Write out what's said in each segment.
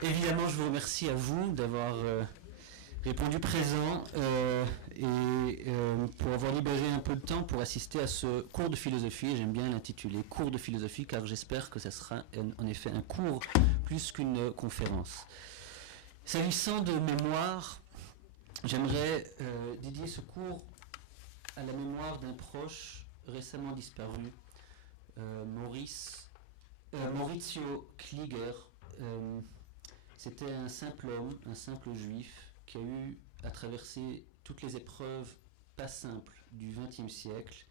Évidemment, je vous remercie à vous d'avoir répondu présent pour avoir libéré un peu de temps pour assister à ce cours de philosophie. J'aime bien l'intituler cours de philosophie car j'espère que ça sera en effet un cours plus qu'une conférence. S'agissant de mémoire, j'aimerais dédier ce cours à la mémoire d'un proche récemment disparu, Maurizio Klieger. C'était un simple homme, un simple juif, qui a eu à traverser toutes les épreuves pas simples du XXe siècle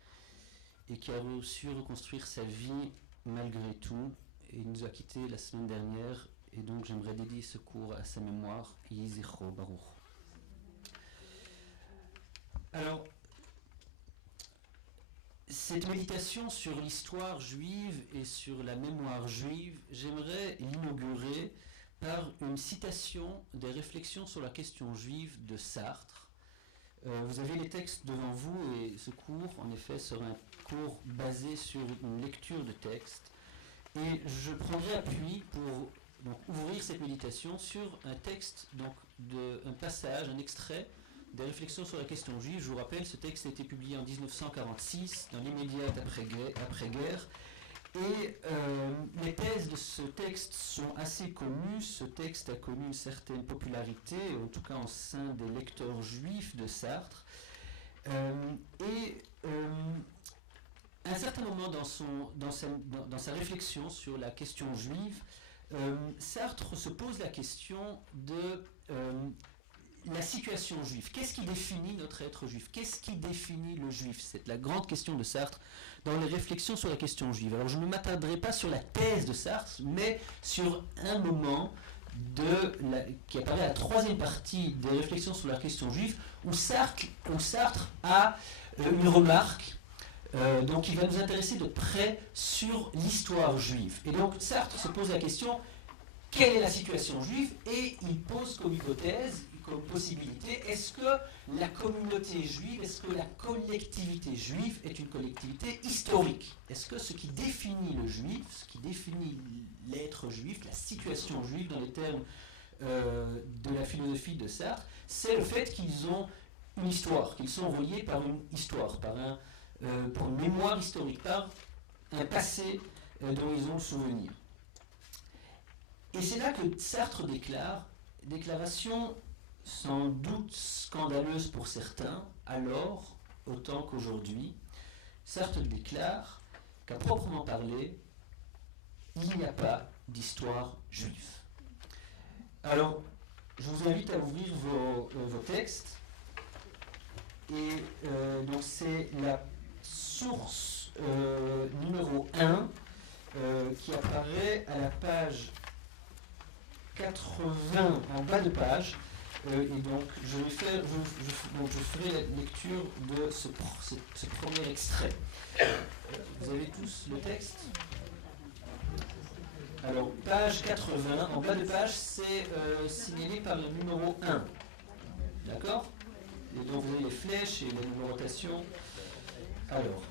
et qui a réussi à reconstruire sa vie malgré tout. Et il nous a quittés la semaine dernière, et donc j'aimerais dédier ce cours à sa mémoire, Yéhi Zichro Baruch. Alors, cette méditation sur l'histoire juive et sur la mémoire juive, j'aimerais l'inaugurer par une citation des réflexions sur la question juive de Sartre. Vous avez les textes devant vous et ce cours, en effet, sera un cours basé sur une lecture de texte. Et je prendrai appui pour donc, ouvrir cette méditation sur un texte, donc, un passage, un extrait des réflexions sur la question juive. Je vous rappelle, ce texte a été publié en 1946, dans l'immédiate après-guerre. Et les thèses de ce texte sont assez connues. Ce texte a connu une certaine popularité, en tout cas en sein des lecteurs juifs de Sartre. À un certain moment dans sa réflexion sur la question juive, Sartre se pose la question de la situation juive. Qu'est-ce qui définit notre être juif? Qu'est-ce qui définit le juif? C'est la grande question de Sartre dans les réflexions sur la question juive. Alors je ne m'attarderai pas sur la thèse de Sartre, mais sur un moment qui apparaît à la troisième partie des réflexions sur la question juive, où Sartre a une remarque donc il va nous intéresser de près sur l'histoire juive. Et donc Sartre se pose la question, quelle est la situation juive? Et il pose comme hypothèse, comme possibilité, est-ce que la communauté juive, est-ce que la collectivité juive est une collectivité historique? Est-ce que ce qui définit le juif, ce qui définit l'être juif, la situation juive dans les termes de la philosophie de Sartre, c'est le fait qu'ils ont une histoire, qu'ils sont reliés par une histoire, pour une mémoire historique, par un passé dont ils ont le souvenir. Et c'est là que Sartre déclaration sans doute scandaleuse pour certains, alors, autant qu'aujourd'hui, Sartre déclare qu'à proprement parler, il n'y a pas d'histoire juive. Alors, je vous invite à ouvrir vos textes, et donc c'est la source numéro 1 qui apparaît à la page 80, en bas de page. Et donc je ferai la lecture de ce premier extrait. Vous avez tous le texte? Alors, page 80, en bas de page, c'est signalé par le numéro 1. D'accord? Et donc vous avez les flèches et la numérotation. Alors,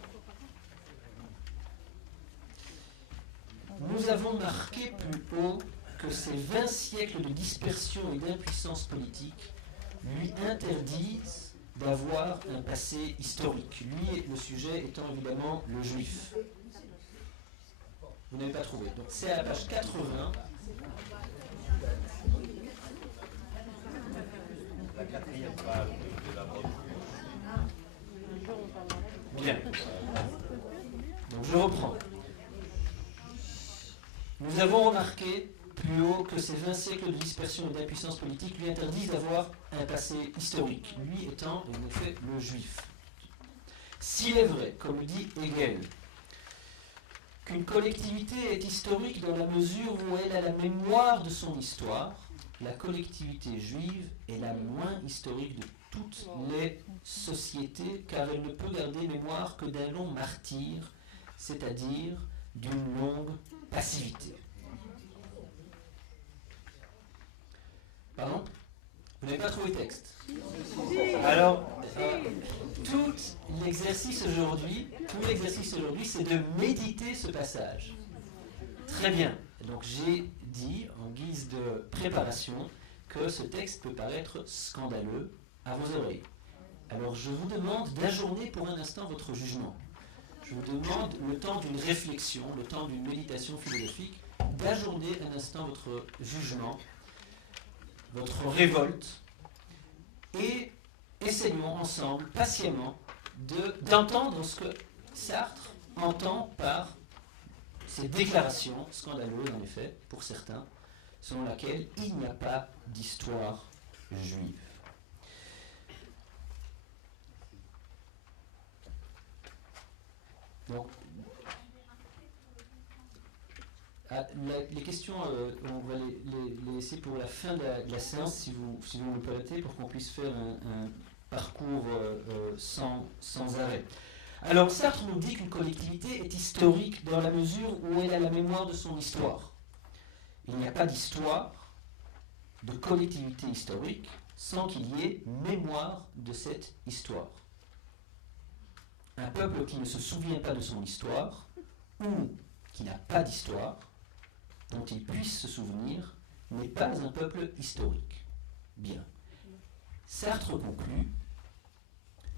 nous avons marqué plus haut que ces 20 siècles de dispersion et d'impuissance politique lui interdisent d'avoir un passé historique. Lui, le sujet étant évidemment le juif. Vous n'avez pas trouvé. Donc c'est à la page 80. La quatrième page de la mode. Bien. Donc je reprends. Nous avons remarqué plus haut que ces 20 siècles de dispersion et d'impuissance politique lui interdisent d'avoir un passé historique, lui étant en effet le juif. S'il est vrai, comme le dit Hegel, qu'une collectivité est historique dans la mesure où elle a la mémoire de son histoire, la collectivité juive est la moins historique de toutes les sociétés, car elle ne peut garder mémoire que d'un long martyre, c'est-à-dire d'une longue passivité. Pardon? Vous n'avez pas trouvé le texte? Alors, tout l'exercice aujourd'hui, c'est de méditer ce passage. Très bien. Donc j'ai dit, en guise de préparation, que ce texte peut paraître scandaleux à vos oreilles. Alors je vous demande d'ajourner pour un instant votre jugement. Je vous demande le temps d'une réflexion, le temps d'une méditation philosophique, d'ajourner un instant votre jugement, votre révolte, et essayons ensemble, patiemment, d'entendre ce que Sartre entend par ces déclarations scandaleuses, en effet, pour certains, selon laquelle il n'y a pas d'histoire juive. Donc, les questions, on va les laisser pour la fin de la séance, si vous me permettez, pour qu'on puisse faire un parcours sans arrêt. Alors, Sartre nous dit qu'une collectivité est historique dans la mesure où elle a la mémoire de son histoire. Il n'y a pas d'histoire, de collectivité historique, sans qu'il y ait mémoire de cette histoire. Un peuple qui ne se souvient pas de son histoire, ou qui n'a pas d'histoire, dont il puisse se souvenir, n'est pas un peuple historique. Bien. Sartre conclut,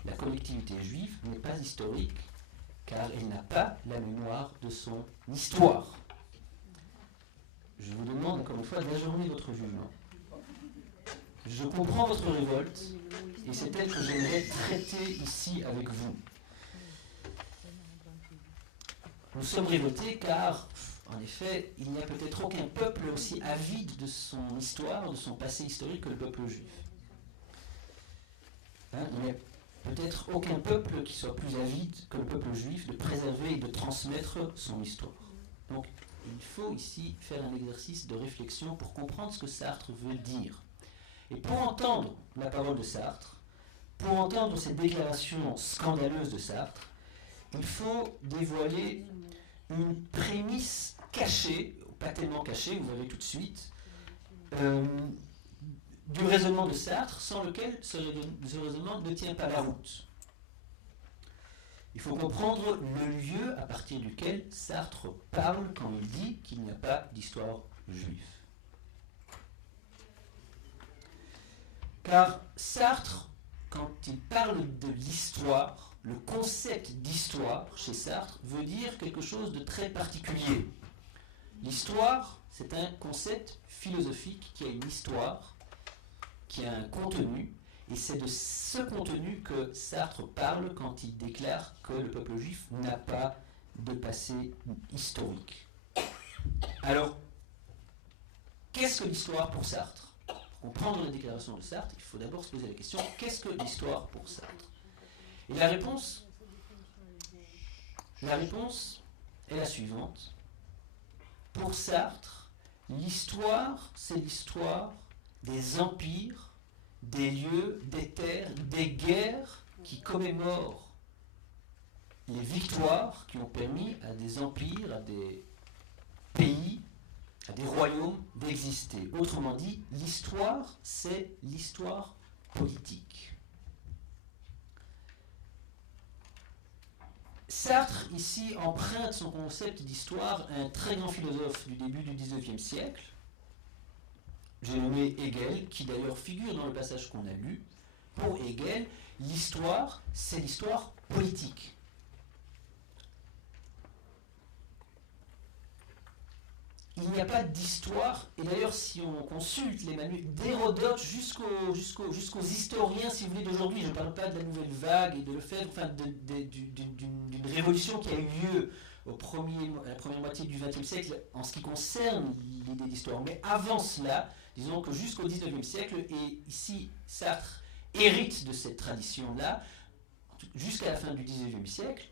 la collectivité juive n'est pas historique, car elle n'a pas la mémoire de son histoire. Je vous demande encore une fois d'ajourner votre jugement. Je comprends votre révolte, et c'est elle que j'aimerais traiter ici avec vous. Nous sommes révoltés car, en effet, il n'y a peut-être aucun peuple aussi avide de son histoire, de son passé historique que le peuple juif. Il n'y a peut-être aucun peuple qui soit plus avide que le peuple juif de préserver et de transmettre son histoire. Donc, il faut ici faire un exercice de réflexion pour comprendre ce que Sartre veut dire. Et pour entendre la parole de Sartre, pour entendre ces déclarations scandaleuses de Sartre, il faut dévoiler une prémisse cachée, pas tellement cachée, vous verrez tout de suite, du raisonnement de Sartre, sans lequel ce raisonnement ne tient pas la route. Il faut comprendre le lieu à partir duquel Sartre parle quand il dit qu'il n'y a pas d'histoire juive. Car Sartre, quand il parle de l'histoire, le concept d'histoire chez Sartre veut dire quelque chose de très particulier. L'histoire, c'est un concept philosophique qui a une histoire, qui a un contenu, et c'est de ce contenu que Sartre parle quand il déclare que le peuple juif n'a pas de passé historique. Alors, qu'est-ce que l'histoire pour Sartre? Pour comprendre la déclaration de Sartre, il faut d'abord se poser la question, qu'est-ce que l'histoire pour Sartre? Et la réponse est la suivante. Pour Sartre, l'histoire, c'est l'histoire des empires, des lieux, des terres, des guerres qui commémorent les victoires qui ont permis à des empires, à des pays, à des royaumes d'exister. Autrement dit, l'histoire, c'est l'histoire politique. Sartre, ici, emprunte son concept d'histoire à un très grand philosophe du début du XIXe siècle, j'ai nommé Hegel, qui d'ailleurs figure dans le passage qu'on a lu. Pour Hegel, l'histoire, c'est l'histoire politique. Il n'y a pas d'histoire, et d'ailleurs si on consulte les manuels d'Hérodote jusqu'aux historiens, si vous voulez, d'aujourd'hui, je ne parle pas de la nouvelle vague et de le fait, enfin, d'une révolution qui a eu lieu à la première moitié du XXe siècle en ce qui concerne l'idée d'histoire. Mais avant cela, disons que jusqu'au XIXe siècle, et ici Sartre hérite de cette tradition-là, jusqu'à la fin du XIXe siècle,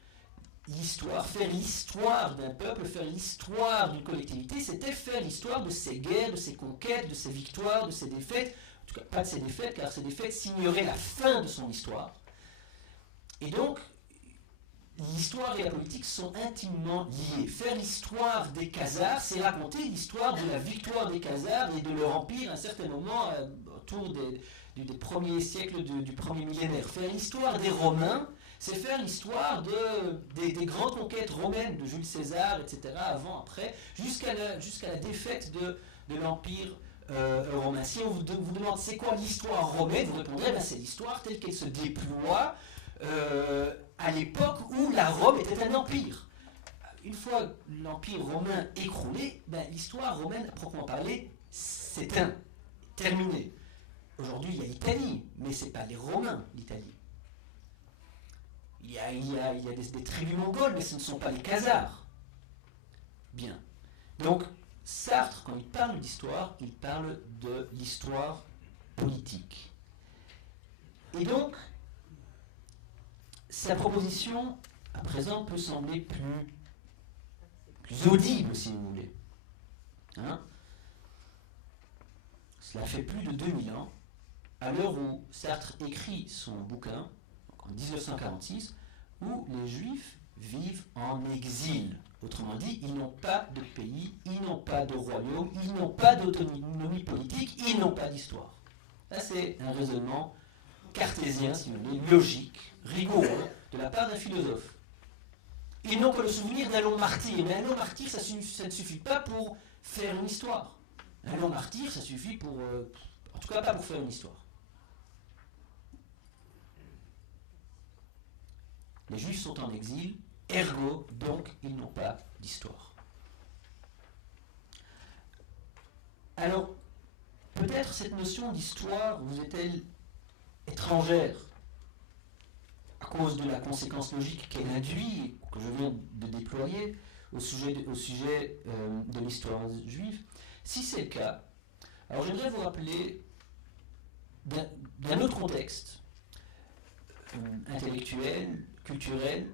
faire l'histoire d'un peuple, faire l'histoire d'une collectivité, c'était faire l'histoire de ses guerres, de ses conquêtes, de ses victoires, de ses défaites. En tout cas, pas de ses défaites, car ses défaites signeraient la fin de son histoire. Et donc, l'histoire et la politique sont intimement liées. Faire l'histoire des Khazars, c'est raconter l'histoire de la victoire des Khazars et de leur empire à un certain moment autour des premiers siècles du premier millénaire. Faire l'histoire des Romains, c'est faire l'histoire des grandes conquêtes romaines de Jules César, etc., avant, après, jusqu'à la défaite de l'Empire romain. Si on vous demande c'est quoi l'histoire romaine, vous répondrez ben, c'est l'histoire telle qu'elle se déploie à l'époque où la Rome était un empire. Une fois l'Empire romain écroulé, ben, l'histoire romaine, à proprement parler, s'éteint, terminée. Aujourd'hui, il y a l'Italie, mais ce n'est pas les Romains, l'Italie. Il y a des tribus mongoles, mais ce ne sont pas les Khazars. Bien. Donc, Sartre, quand il parle d'histoire, il parle de l'histoire politique. Et donc, sa proposition, à présent, peut sembler plus audible, si vous voulez. Hein? Cela fait plus de 2000 ans, à l'heure où Sartre écrit son bouquin, en 1946, où les Juifs vivent en exil. Autrement dit, ils n'ont pas de pays, ils n'ont pas de royaume, ils n'ont pas d'autonomie politique, ils n'ont pas d'histoire. Là, c'est un raisonnement cartésien, si vous voulez, logique, rigoureux, de la part d'un philosophe. Ils n'ont que le souvenir d'un long martyr, mais un long martyr, ça ne suffit pas pour faire une histoire. Un long martyr, ça suffit pour... en tout cas, pas pour faire une histoire. Les Juifs sont en exil, ergo, donc, ils n'ont pas d'histoire. Alors, peut-être cette notion d'histoire vous est-elle étrangère à cause de la conséquence logique qu'elle induit, que je viens de déployer, au sujet de l'histoire juive. Si c'est le cas, alors j'aimerais vous rappeler d'un autre contexte intellectuel, culturel,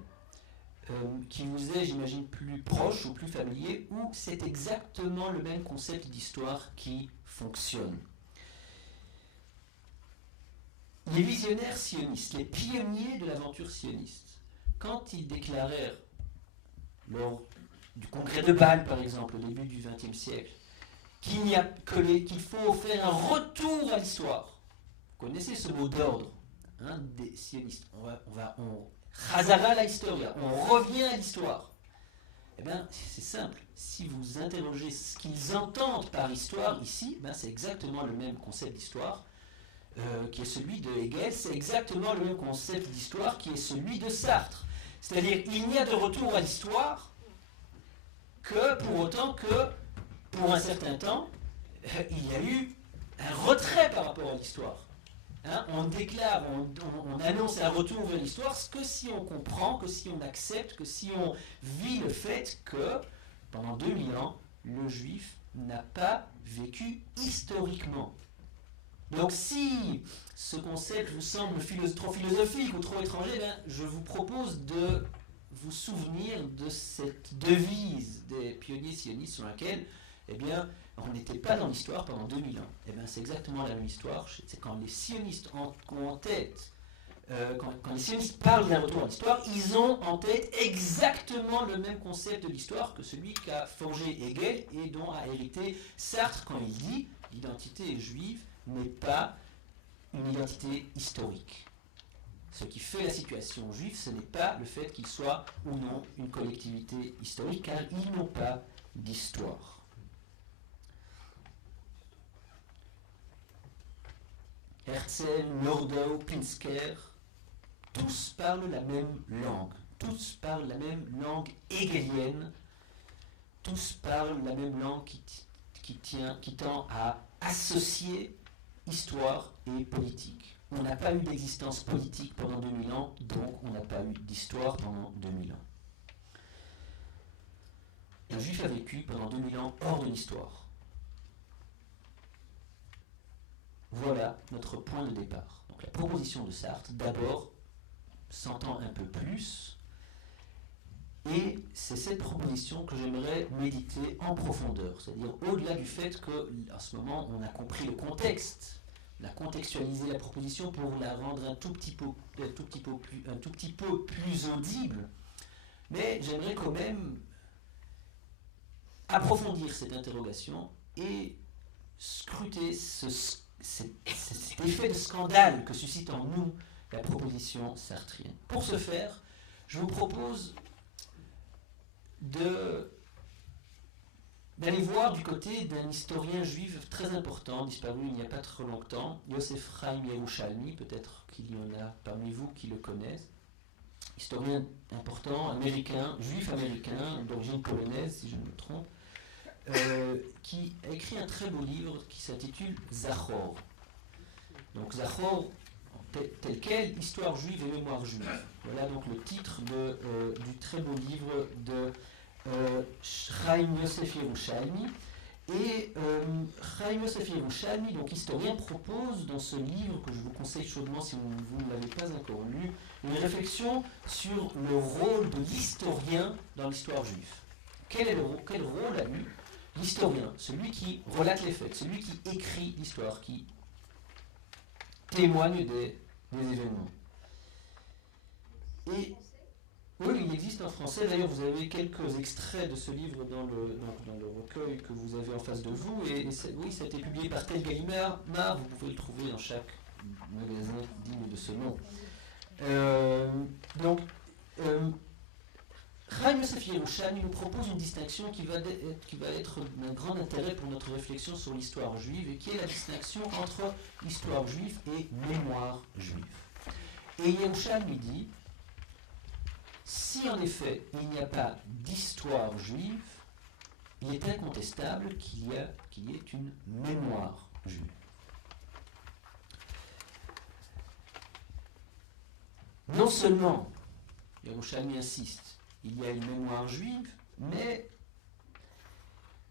qui vous est, j'imagine, plus proche ou plus familier, où c'est exactement le même concept d'histoire qui fonctionne. Les visionnaires sionistes, les pionniers de l'aventure sioniste, quand ils déclarèrent, lors du congrès de Bâle par exemple, au début du XXe siècle, qu'il faut faire un retour à l'histoire. Vous connaissez ce mot d'ordre hein, des sionistes. On Chazara la historia, on revient à l'histoire. Eh bien, c'est simple. Si vous interrogez ce qu'ils entendent par histoire ici, ben c'est exactement le même concept d'histoire qui est celui de Hegel. C'est exactement le même concept d'histoire qui est celui de Sartre. C'est-à-dire, il n'y a de retour à l'histoire que pour autant que, pour un certain temps, il y a eu un retrait par rapport à l'histoire. Hein, on déclare, on annonce un retour vers l'histoire que si on comprend, que si on accepte, que si on vit le fait que, pendant 2000 ans, le juif n'a pas vécu historiquement. Donc si ce concept vous semble trop philosophique ou trop étranger, ben, je vous propose de vous souvenir de cette devise des pionniers sionistes sur laquelle, eh bien, on n'était pas dans l'histoire pendant 2000 ans. Eh bien, c'est exactement la même histoire. C'est quand les sionistes ont en tête, quand les sionistes parlent d'un retour à l'histoire, ils ont en tête exactement le même concept de l'histoire que celui qu'a forgé Hegel et dont a hérité Sartre quand il dit l'identité juive n'est pas une identité historique. Ce qui fait la situation juive, ce n'est pas le fait qu'ils soient ou non une collectivité historique, car ils n'ont pas d'histoire. Herzl, Nordau, Pinsker, tous parlent la même langue. Tous parlent la même langue hegelienne. Tous parlent la même langue qui tend à associer histoire et politique. On n'a pas eu d'existence politique pendant 2000 ans, donc on n'a pas eu d'histoire pendant 2000 ans. Un juif a vécu pendant 2000 ans hors de l'histoire. Voilà notre point de départ. Donc la proposition de Sartre, d'abord, s'entend un peu plus, et c'est cette proposition que j'aimerais méditer en profondeur, c'est-à-dire au-delà du fait qu'à ce moment, on a compris le contexte, on a contextualisé la proposition pour la rendre un tout petit peu plus audible, mais j'aimerais quand même approfondir cette interrogation et scruter cet effet de scandale que suscite en nous la proposition sartrienne. Pour ce faire, je vous propose de d'aller voir du côté d'un historien juif très important, disparu il n'y a pas trop longtemps, Yosef Chaim Yerushalmi, peut-être qu'il y en a parmi vous qui le connaissent, historien important, américain, juif américain, d'origine polonaise si je ne me trompe, qui a écrit un très beau livre qui s'intitule Zachor. Donc Zachor, tel quel, Histoire juive et mémoire juive. Voilà donc le titre du très beau livre de Chaim Yosef Yerushalmi. Et Chaim Yosef Yerushalmi, donc historien, propose dans ce livre que je vous conseille chaudement si vous ne l'avez pas encore lu, une réflexion sur le rôle de l'historien dans l'histoire juive. Quel rôle a eu l'historien, celui qui relate les faits, celui qui écrit l'histoire, qui témoigne des événements. Et oui, il existe en français. D'ailleurs, vous avez quelques extraits de ce livre dans le recueil que vous avez en face de vous. Et oui, ça a été publié par Tel Gallimard. Vous pouvez le trouver dans chaque magasin digne de ce nom. Chaim Yosef Yerushalmi nous propose une distinction qui va être d'un grand intérêt pour notre réflexion sur l'histoire juive, et qui est la distinction entre histoire juive et mémoire juive. Et Yerushalmi dit, si en effet il n'y a pas d'histoire juive, il est incontestable qu'il y ait une mémoire juive. Non seulement, Yerushalmi insiste, il y a une mémoire juive, mais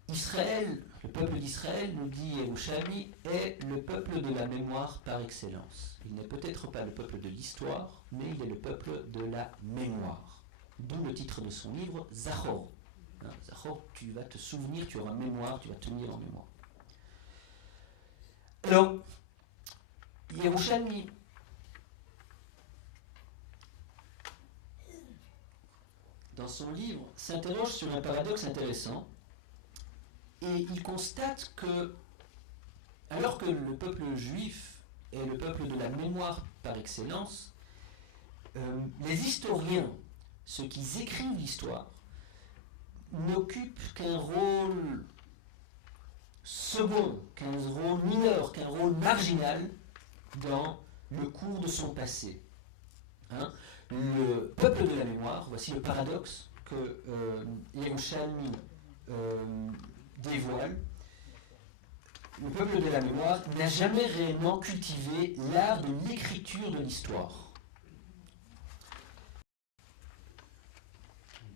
Israël, le peuple d'Israël, nous dit Yerushalmi, est le peuple de la mémoire par excellence. Il n'est peut-être pas le peuple de l'histoire, mais il est le peuple de la mémoire. D'où le titre de son livre, Zachor. Zachor, tu vas te souvenir, tu auras mémoire, tu vas tenir en mémoire. Alors, Yerushalmi dans son livre, s'interroge sur un paradoxe intéressant, et il constate que, alors que le peuple juif est le peuple de la mémoire par excellence, les historiens, ceux qui écrivent l'histoire, n'occupent qu'un rôle second, qu'un rôle mineur, qu'un rôle marginal dans le cours de son passé. Le peuple de la mémoire, voici le paradoxe que Yerushalmi dévoile. Le peuple de la mémoire n'a jamais réellement cultivé l'art de l'écriture de l'histoire.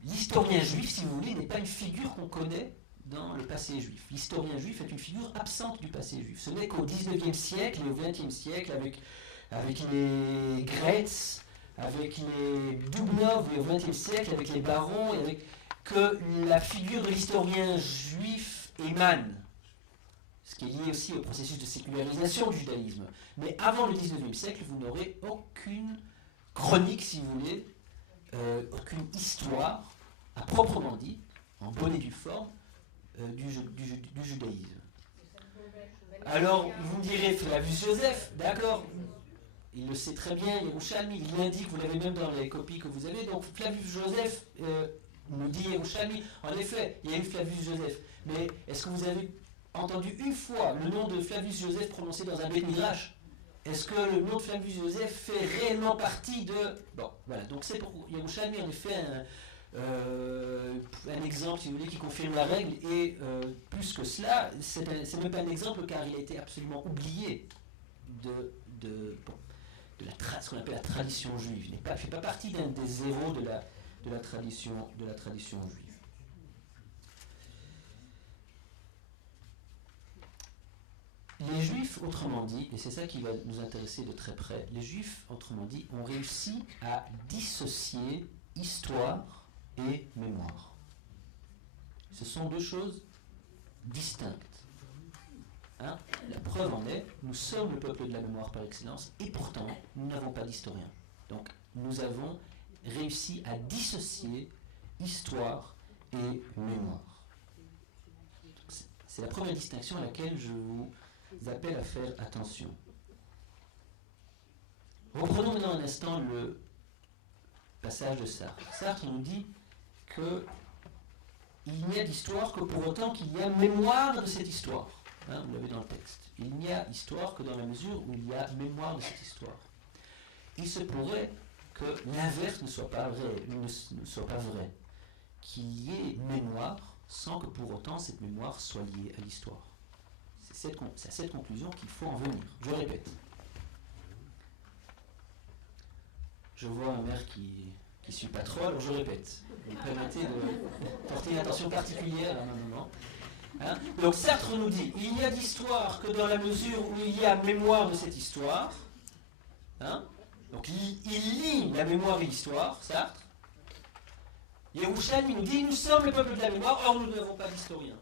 L'historien juif, si vous voulez, n'est pas une figure qu'on connaît dans le passé juif. L'historien juif est une figure absente du passé juif. Ce n'est qu'au XIXe siècle et au XXe siècle, avec les Graetz, avec les Dubnov, et au XXe siècle, avec les barons, que la figure de l'historien juif émane. Ce qui est lié aussi au processus de sécularisation du judaïsme. Mais avant le XIXe siècle, vous n'aurez aucune chronique, si vous voulez, aucune histoire, à proprement dit, en bonne et due forme, du judaïsme. Alors, vous me direz, Flavius Joseph, d'accord, il le sait très bien, Yerushalmi, il l'indique, vous l'avez même dans les copies que vous avez, donc Flavius Joseph nous dit Yerushalmi, en effet, il y a eu Flavius Joseph, mais est-ce que vous avez entendu une fois le nom de Flavius Joseph prononcé dans un Beth Midrash? Est-ce que le nom de Flavius Joseph fait réellement partie de... Bon, voilà, donc c'est pour Yerushalmi, en effet, un exemple, si vous voulez, qui confirme la règle, et plus que cela, c'est même pas un exemple, car il a été absolument oublié de ce qu'on appelle la tradition juive. Il ne fait pas partie d'un des héros de la tradition juive. Les Juifs, autrement dit, et c'est ça qui va nous intéresser de très près, les Juifs, autrement dit, ont réussi à dissocier histoire et mémoire. Ce sont deux choses distinctes. La preuve en est, nous sommes le peuple de la mémoire par excellence, et pourtant, nous n'avons pas d'historien. Donc, nous avons réussi à dissocier histoire et mémoire. C'est la première distinction à laquelle je vous appelle à faire attention. Reprenons maintenant un instant le passage de Sartre. Sartre nous dit que il n'y a d'histoire que pour autant qu'il y a mémoire de cette histoire. Hein, vous l'avez dans le texte. Il n'y a histoire que dans la mesure où il y a mémoire de cette histoire. Il se pourrait que l'inverse ne soit pas vrai, qu'il y ait mémoire sans que pour autant cette mémoire soit liée à l'histoire. C'est à cette conclusion qu'il faut en venir. Je répète. Je vois un maire qui ne suit pas trop, alors je répète. Vous me permettez de porter une attention particulière à un moment. Hein? Donc Sartre nous dit, il n'y a d'histoire que dans la mesure où il y a mémoire de cette histoire. Hein? Donc il lie la mémoire et l'histoire, Sartre. Yerushalmi nous dit, nous sommes le peuple de la mémoire, or nous n'avons pas d'historien.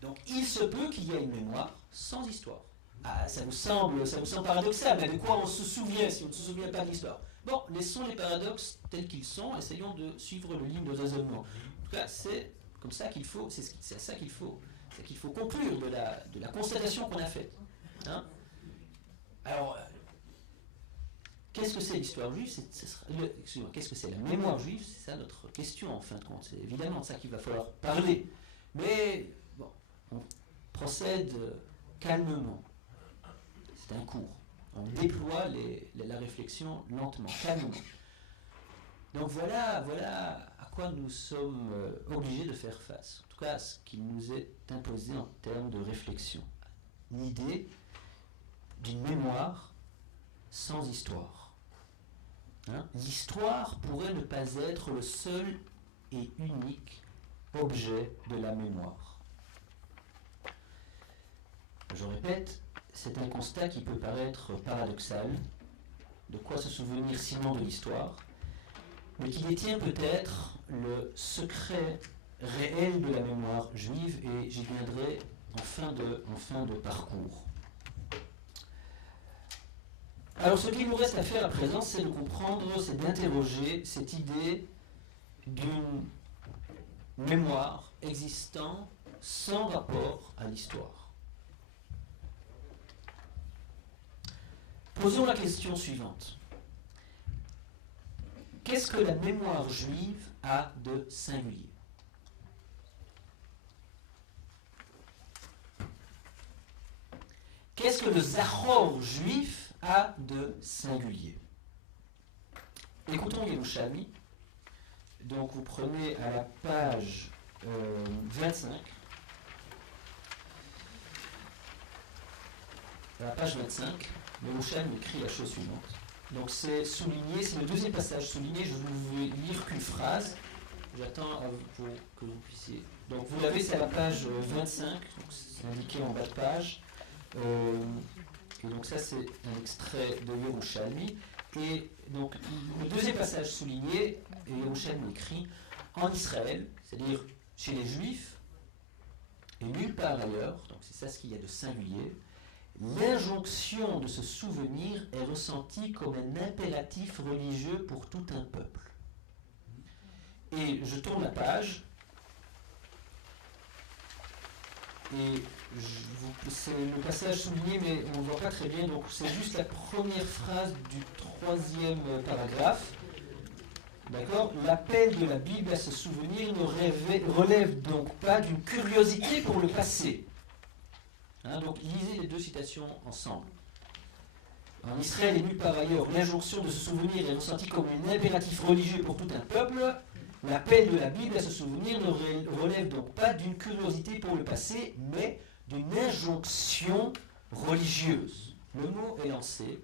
Donc il se peut qu'il y ait une mémoire sans histoire. Ah, ça vous semble paradoxal, mais de quoi on se souvient si on ne se souvient pas de l'histoire? Bon, laissons les paradoxes tels qu'ils sont, essayons de suivre le ligne de raisonnement. En tout cas, c'est comme ça qu'il faut, c'est ça qu'il faut conclure de la constatation qu'on a faite. Hein? Alors, qu'est-ce que c'est l'histoire juive? Qu'est-ce que c'est la mémoire juive? C'est ça notre question en fin de compte. C'est évidemment de ça qu'il va falloir parler. Mais bon, on procède calmement. C'est un cours. On déploie la réflexion lentement, calmement. Donc voilà à quoi nous sommes obligés de faire face. En tout cas, ce qui nous est imposé en termes de réflexion. L'idée d'une mémoire sans histoire. Hein? L'histoire pourrait ne pas être le seul et unique objet de la mémoire. Je répète, c'est un constat qui peut paraître paradoxal. De quoi se souvenir sinon de l'histoire, mais qui détient peut-être le secret réel de la mémoire juive, et j'y viendrai en fin de parcours. Alors ce qu'il nous reste à faire à présent, c'est de comprendre, c'est d'interroger cette idée d'une mémoire existant sans rapport à l'histoire. Posons la question suivante. Qu'est-ce que la mémoire juive a de singulier? Qu'est-ce que le zachor juif a de singulier? Écoutons Yerushalmi. Donc vous prenez à la page 25. À la page 25, Yerushalmi écrit la chose suivante. Donc c'est souligné, c'est le deuxième passage souligné, je ne vais lire qu'une phrase. J'attends pour que vous puissiez... Donc vous l'avez, c'est à la page 25, donc c'est indiqué en bas de page. Et donc ça c'est un extrait de Yerushalmi. Et donc le deuxième passage souligné, Yerushalmi écrit en Israël, c'est-à-dire chez les Juifs, et nulle part ailleurs, donc c'est ça ce qu'il y a de singulier, l'injonction de se souvenir est ressentie comme un impératif religieux pour tout un peuple. Et je tourne la page, et c'est le passage souligné, mais on ne voit pas très bien, donc c'est juste la première phrase du troisième paragraphe. D'accord? L'appel de la Bible à se souvenir ne relève donc pas d'une curiosité pour le passé. Hein, donc lisez les deux citations ensemble. En Israël et nulle part ailleurs, l'injonction de se souvenir est ressentie comme un impératif religieux pour tout un peuple. L'appel de la Bible à se souvenir ne relève donc pas d'une curiosité pour le passé, mais d'une injonction religieuse. Le mot est lancé.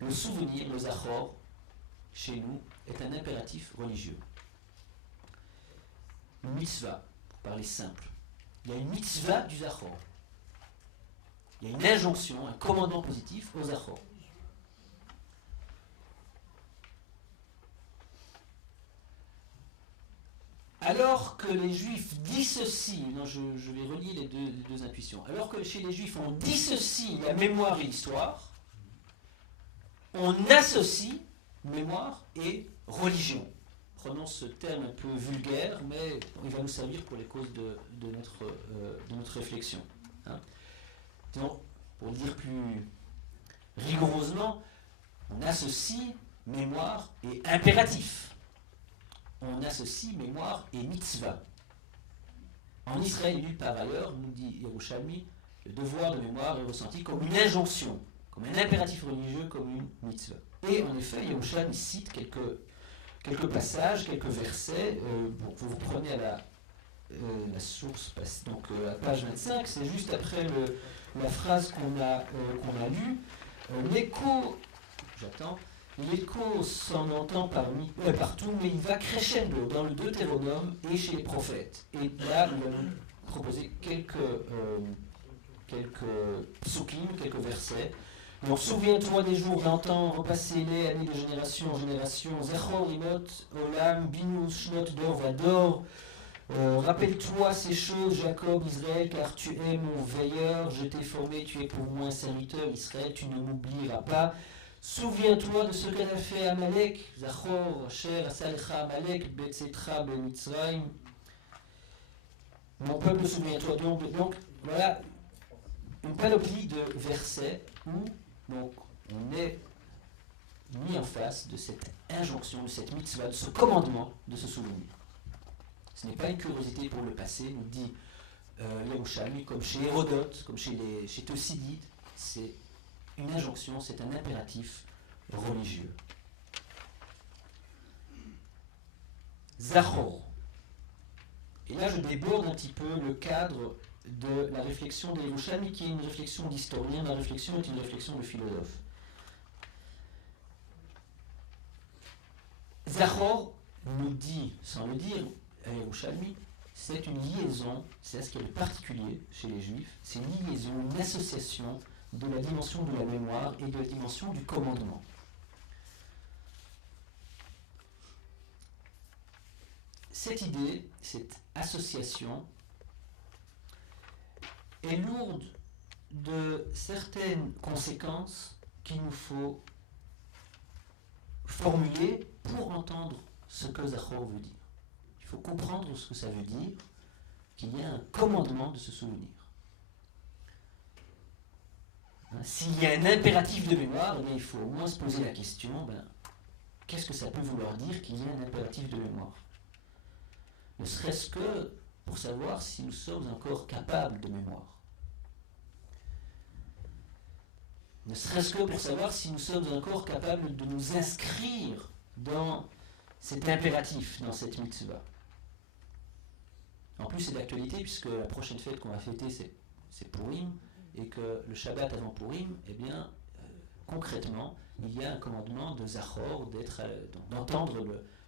Le souvenir, le zachor, chez nous, est un impératif religieux. Une mitzvah, pour parler simple. Il y a une mitzvah du zachor. Il y a une injonction, un commandement positif au zachor. Alors que les Juifs dissocient, non, je vais relier les deux intuitions, alors que chez les Juifs on dissocie la mémoire et l'histoire, on associe mémoire et religion. Prenons ce terme un peu vulgaire, mais il va nous servir pour les causes de notre réflexion. Hein. Donc, pour le dire plus rigoureusement, on associe mémoire et impératif. On associe mémoire et mitzvah. En Israël, nulle part ailleurs, nous dit Yerushalmi, le devoir de mémoire est ressenti comme une injonction, comme un impératif religieux, comme une mitzvah. Et en effet, Yerushalmi cite quelques passages, quelques versets. Vous prenez à la source, donc à page 25, c'est juste après la phrase qu'on a lue. L'écho s'en entend partout, mais il va crescendo dans le Deutéronome et chez les prophètes. Et là, nous allons proposer quelques psukim, quelques versets. Donc, souviens-toi des jours d'antan, repassez-les, années de génération en génération. Zachor imot, olam, binus, shnot, dor, vador. Rappelle-toi ces choses, Jacob, Israël, car tu es mon veilleur. Je t'ai formé, tu es pour moi un serviteur, Israël, tu ne m'oublieras pas. Souviens-toi de ce qu'a fait Amalek, Zachor, Asher, Asalecha, Amalek, Betsetra, Bemitzrayim. Mon peuple, souviens-toi donc. Donc, voilà une panoplie de versets où donc, on est mis en face de cette injonction, de cette mitzvah, de ce commandement de se souvenir. Ce n'est pas une curiosité pour le passé, nous dit Yerushalmi, comme chez Hérodote, comme chez Thucydides, c'est une injonction, c'est un impératif religieux. Zachor. Et là, je déborde un petit peu le cadre de la réflexion de Yerushalmi, qui est une réflexion d'historien. La réflexion est une réflexion de philosophe. Zachor nous dit, sans le dire, à Yerushalmi, c'est une liaison, c'est ce qui est le particulier chez les Juifs, c'est une liaison, une association de la dimension de la mémoire et de la dimension du commandement. Cette idée, cette association, est lourde de certaines conséquences qu'il nous faut formuler pour entendre ce que Zachor veut dire. Il faut comprendre ce que ça veut dire, qu'il y a un commandement de se souvenir. S'il y a un impératif de mémoire, eh bien, il faut au moins se poser la question, qu'est-ce que ça peut vouloir dire qu'il y a un impératif de mémoire? Ne serait-ce que pour savoir si nous sommes encore capables de mémoire. Ne serait-ce que pour savoir si nous sommes encore capables de nous inscrire dans cet impératif, dans cette mitzvah. En plus, c'est d'actualité, puisque la prochaine fête qu'on va fêter, c'est Purim, et que le Shabbat avant Purim, eh bien, concrètement, il y a un commandement de Zachor, d'entendre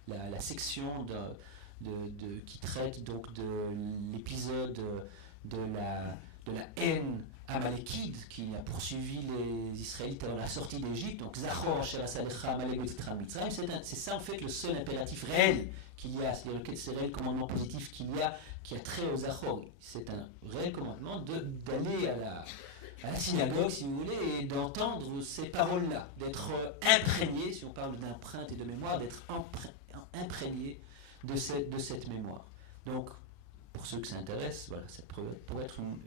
la section qui traite donc de l'épisode de la haine amalékide qui a poursuivi les Israélites avant la sortie d'Égypte. Donc Zachor, Asher Asalecha, Amalek, Betsetra, Mitzrayim, c'est ça en fait le seul impératif réel qu'il y a, c'est-à-dire le réel commandement positif qu'il y a, qui a trait au Zachor. C'est un réel commandement d'aller à la synagogue, si vous voulez, et d'entendre ces paroles-là, d'être imprégné, si on parle d'empreinte et de mémoire, d'être imprégné de cette mémoire. Donc, pour ceux que ça intéresse, voilà, ça pourrait être une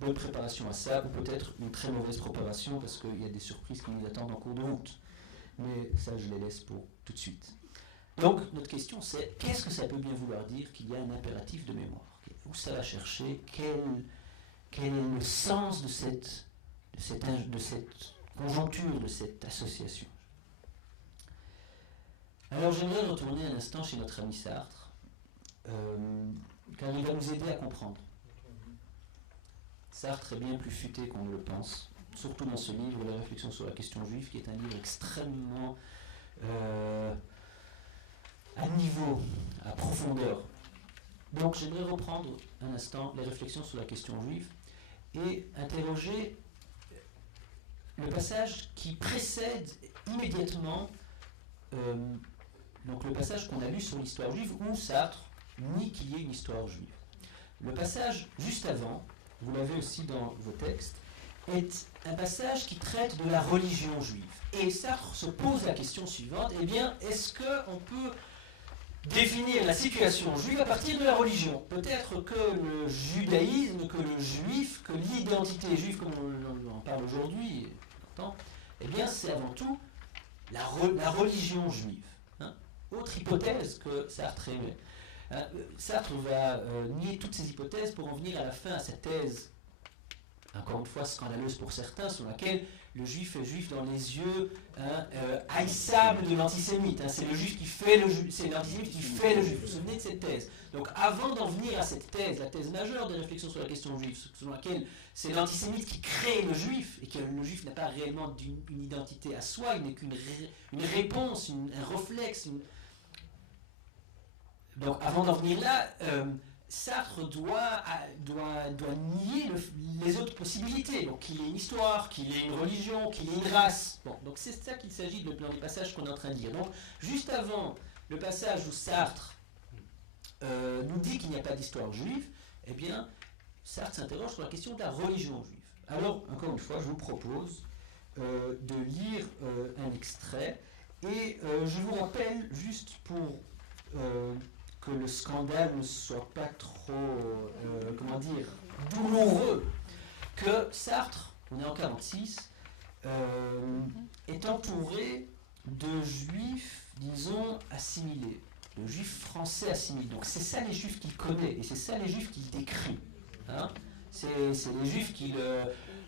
bonne préparation à ça, ou peut-être une très mauvaise préparation, parce qu'il y a des surprises qui nous attendent en cours de route. Mais ça, je les laisse pour tout de suite. Donc, notre question, c'est qu'est-ce que ça peut bien vouloir dire qu'il y a un impératif de mémoire? Où ça va chercher? Quel est le sens de cette conjoncture, de cette association? Alors, j'aimerais retourner un instant chez notre ami Sartre, car il va nous aider à comprendre. Sartre est bien plus futé qu'on ne le pense, surtout dans ce livre, La réflexion sur la question juive, qui est un livre extrêmement à niveau, à profondeur. Donc j'aimerais reprendre un instant les réflexions sur la question juive et interroger le passage qui précède immédiatement donc le passage qu'on a lu sur l'histoire juive, où Sartre nie qu'il y ait une histoire juive. Le passage juste avant, vous l'avez aussi dans vos textes, est un passage qui traite de la religion juive. Et Sartre se pose la question suivante, eh bien, est-ce qu'on peut définir la situation juive à partir de la religion? Peut-être que le judaïsme, que le juif, que l'identité juive, comme on en parle aujourd'hui, eh bien, c'est avant tout la religion juive. Hein. Autre hypothèse que Sartre émet. Sartre va nier toutes ces hypothèses pour en venir à la fin à sa thèse, encore une fois scandaleuse pour certains, selon laquelle le juif est juif dans les yeux haïssables de l'antisémite. Hein. C'est le juif qui fait le juif, c'est l'antisémite qui fait le juif. Vous vous souvenez de cette thèse? Donc avant d'en venir à cette thèse, la thèse majeure des réflexions sur la question juive, selon laquelle c'est l'antisémite qui crée le juif, et que le juif n'a pas réellement une identité à soi, il n'est qu'une réponse, un réflexe. Donc avant d'en venir là, Sartre doit nier les autres possibilités, donc qu'il y ait une histoire, qu'il y ait une religion, qu'il y ait une race. Bon, donc c'est ça qu'il s'agit dans les passages qu'on est en train de lire. Donc juste avant le passage où Sartre nous dit qu'il n'y a pas d'histoire juive, eh bien Sartre s'interroge sur la question de la religion juive. Alors, encore une fois, je vous propose de lire un extrait, et je vous rappelle, juste pour que le scandale ne soit pas trop, douloureux, que Sartre, on est en 1946, est entouré de juifs, disons, assimilés, de juifs français assimilés. Donc c'est ça les juifs qu'il connaît, et c'est ça les juifs qu'il décrit. Hein, c'est les juifs qu'il,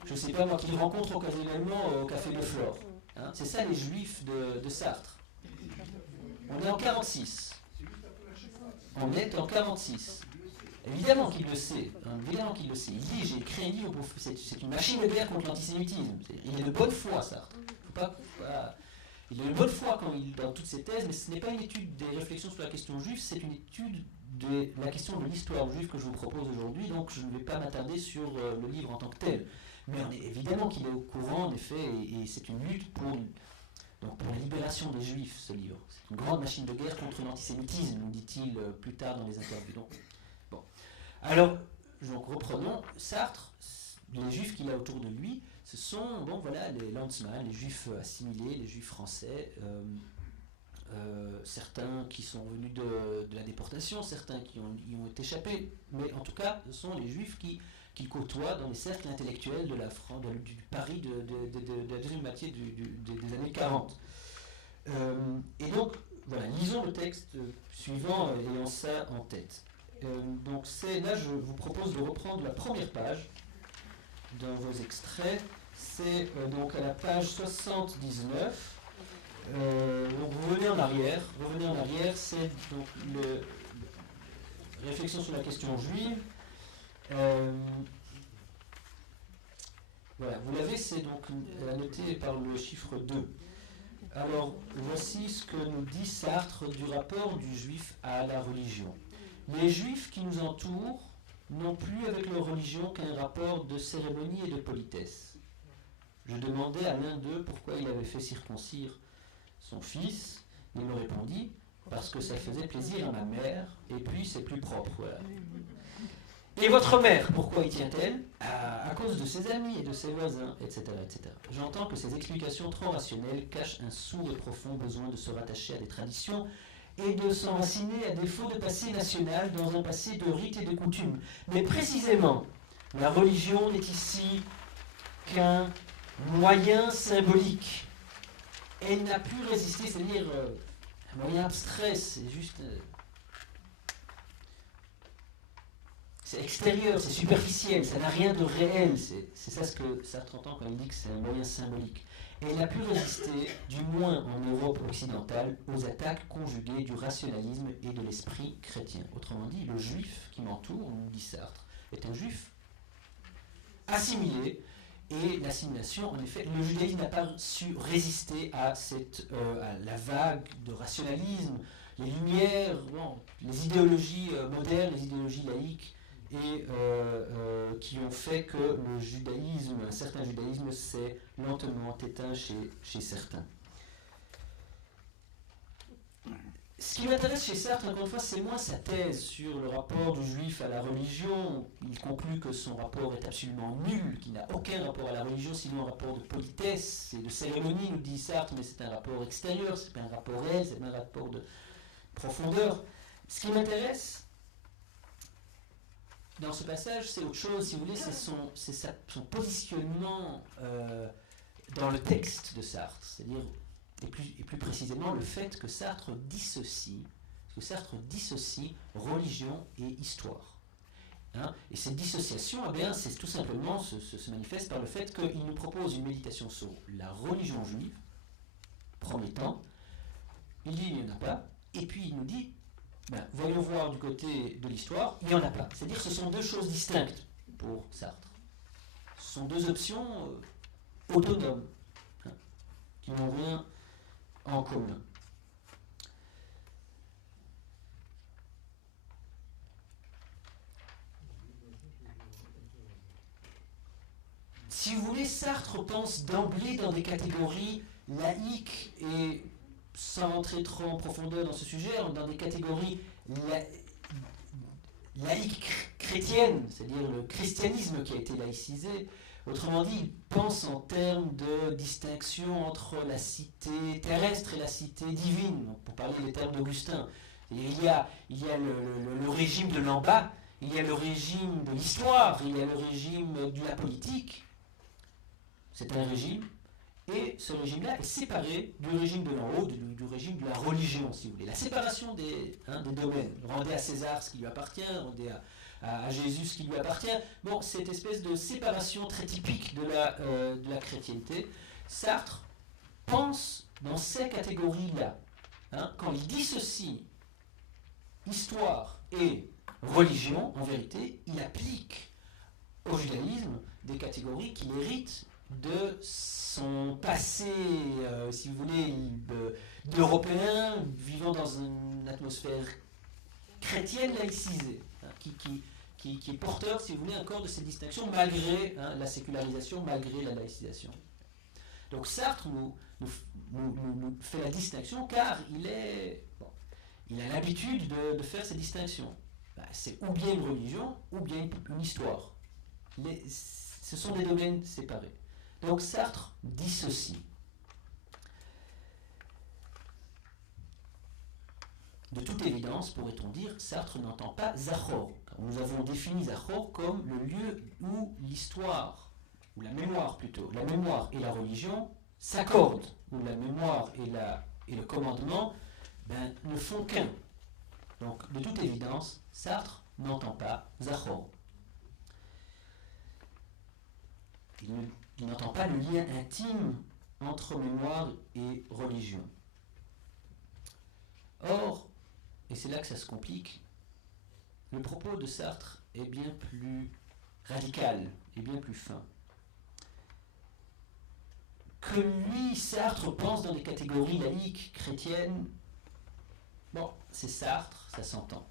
je sais pas moi, qu'il rencontre occasionnellement au Café de Flore. Hein, c'est ça les juifs de Sartre. On est en 1946. On est en 1946. Évidemment qu'il le sait. Hein, évidemment qu'il le sait. Il dit, j'ai écrit un livre, c'est une machine de guerre contre l'antisémitisme. Il est de bonne foi, Sartre. Il est de bonne foi dans toutes ses thèses, mais ce n'est pas une étude des réflexions sur la question juive, c'est une étude de la question de l'histoire juive que je vous propose aujourd'hui, donc je ne vais pas m'attarder sur le livre en tant que tel. Mais évidemment qu'il est au courant des faits, et c'est une lutte pour la libération des juifs, ce livre. C'est une grande machine de guerre contre l'antisémitisme, nous dit-il plus tard dans les interviews. Donc, bon. Alors, reprenons, Sartre, les juifs qu'il a autour de lui, ce sont les landsman, les juifs assimilés, les juifs français, certains qui sont venus de la déportation, certains qui y ont échappé, mais en tout cas, ce sont les juifs qu'il côtoie dans les cercles intellectuels de la France, du Paris de la deuxième moitié des années 40. Et donc, voilà, lisons le texte suivant, ayant ça en tête. Donc là, je vous propose de reprendre la première page dans vos extraits. C'est donc à la page 79. Donc vous revenez en arrière, c'est donc réflexion sur la question juive. Voilà, vous l'avez, c'est donc annoté par le chiffre 2. Alors, voici ce que nous dit Sartre du rapport du juif à la religion. Les juifs qui nous entourent n'ont plus avec leur religion qu'un rapport de cérémonie et de politesse. Je demandai à l'un d'eux pourquoi il avait fait circoncire son fils. Il me répondit, parce que ça faisait plaisir à ma mère, et puis c'est plus propre. Voilà. Et votre mère, pourquoi y tient-elle? À cause de ses amis et de ses voisins, etc., etc. J'entends que ces explications trop rationnelles cachent un sourd et profond besoin de se rattacher à des traditions et de s'enraciner à défaut de passé national dans un passé de rites et de coutumes. Mais précisément, la religion n'est ici qu'un moyen symbolique. Elle n'a pu résister, c'est-à-dire un moyen abstrait, c'est juste... c'est extérieur, c'est superficiel, ça n'a rien de réel. C'est ça ce que Sartre entend quand il dit que c'est un moyen symbolique. Et elle a pu résister, du moins en Europe occidentale, aux attaques conjuguées du rationalisme et de l'esprit chrétien. Autrement dit, le juif qui m'entoure, nous dit Sartre, est un juif assimilé. Et l'assimilation, en effet, le judaïsme n'a pas su résister à la vague de rationalisme, les lumières, les idéologies modernes, les idéologies laïques, et qui ont fait que le judaïsme, un certain judaïsme, s'est lentement éteint chez certains. Ce qui m'intéresse chez Sartre, encore une fois, c'est moins sa thèse sur le rapport du juif à la religion. Il conclut que son rapport est absolument nul, qu'il n'a aucun rapport à la religion, sinon un rapport de politesse et de cérémonie, nous dit Sartre, mais c'est un rapport extérieur, c'est pas un rapport réel, c'est pas un rapport de profondeur. Ce qui m'intéresse dans ce passage, c'est autre chose, si vous voulez, c'est son positionnement dans le texte de Sartre. C'est-à-dire, et plus précisément le fait que Sartre dissocie religion et histoire. Hein, et cette dissociation, eh bien, c'est tout simplement se manifeste par le fait qu'il nous propose une méditation sur la religion juive, premier temps, il dit il n'y en a pas, et puis il nous dit, ben, voyons voir du côté de l'histoire, il n'y en a pas. C'est-à-dire que ce sont deux choses distinctes pour Sartre. Ce sont deux options autonomes, hein, qui n'ont rien en commun. Si vous voulez, Sartre pense d'emblée dans des catégories laïques et, sans rentrer trop en profondeur dans ce sujet, dans des catégories laïques chrétiennes, c'est-à-dire le christianisme qui a été laïcisé. Autrement dit, il pense en termes de distinction entre la cité terrestre et la cité divine, pour parler des termes d'Augustin. Il y a le régime de l'en bas, il y a le régime de l'histoire, il y a le régime de la politique. C'est un régime, et ce régime-là est séparé du régime de l'en haut, du régime de la religion, si vous voulez. La séparation des domaines. Rendez à César ce qui lui appartient, rendez à Jésus ce qui lui appartient. Bon, cette espèce de séparation très typique de la chrétienté. Sartre pense dans ces catégories-là. Hein, quand il dissocie histoire et religion, en vérité, il applique au judaïsme des catégories qu'il hérite de son passé, si vous voulez, d'Européens vivant dans une atmosphère chrétienne laïcisée, hein, qui est porteur, si vous voulez, encore de ces distinctions, malgré la sécularisation, malgré la laïcisation. Donc Sartre nous fait la distinction car il a l'habitude de faire ces distinctions. C'est ou bien une religion, ou bien une histoire. Ce sont des domaines séparés. Donc Sartre dissocie. De toute évidence, pourrait-on dire, Sartre n'entend pas Zachor. Nous avons défini Zachor comme le lieu où l'histoire, ou la mémoire plutôt, la mémoire et la religion s'accordent, où la mémoire et le commandement ne font qu'un. Donc, de toute évidence, Sartre n'entend pas Zachor. Il n'entend pas le lien intime entre mémoire et religion. Or, et c'est là que ça se complique, le propos de Sartre est bien plus radical et bien plus fin. Que lui, Sartre, pense dans des catégories laïques, chrétiennes, bon, c'est Sartre, ça s'entend.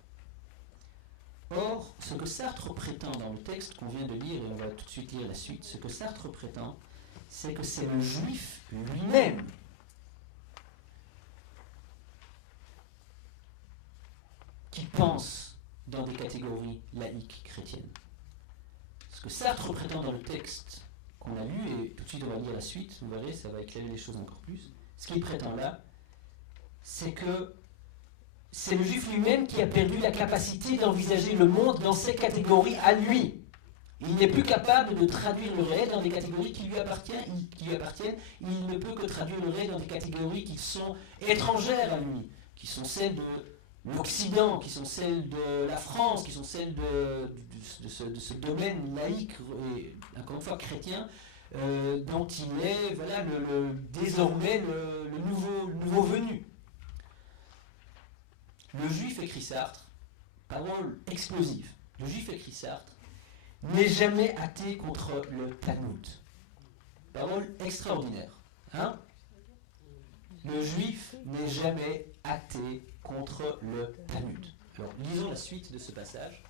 Or, ce que Sartre prétend dans le texte qu'on vient de lire, et on va tout de suite lire la suite, ce que Sartre prétend, c'est que c'est le juif lui-même qui pense dans des catégories laïques chrétiennes. Ce que Sartre prétend dans le texte qu'on a lu, et tout de suite on va lire la suite, vous verrez, ça va éclairer les choses encore plus, ce qu'il prétend là, c'est que c'est le juif lui-même qui a perdu la capacité d'envisager le monde dans ses catégories à lui. Il n'est plus capable de traduire le réel dans des catégories qui lui appartiennent. Il ne peut que traduire le réel dans des catégories qui sont étrangères à lui, qui sont celles de l'Occident, qui sont celles de la France, qui sont celles de ce domaine laïque et encore une fois chrétien, dont il est désormais le nouveau venu. Le juif, écrit Sartre, parole explosive, le juif, écrit Sartre, n'est jamais athée contre le Talmud. Parole extraordinaire. Hein? Le juif n'est jamais athée contre le Talmud. Alors, lisons la suite de ce passage.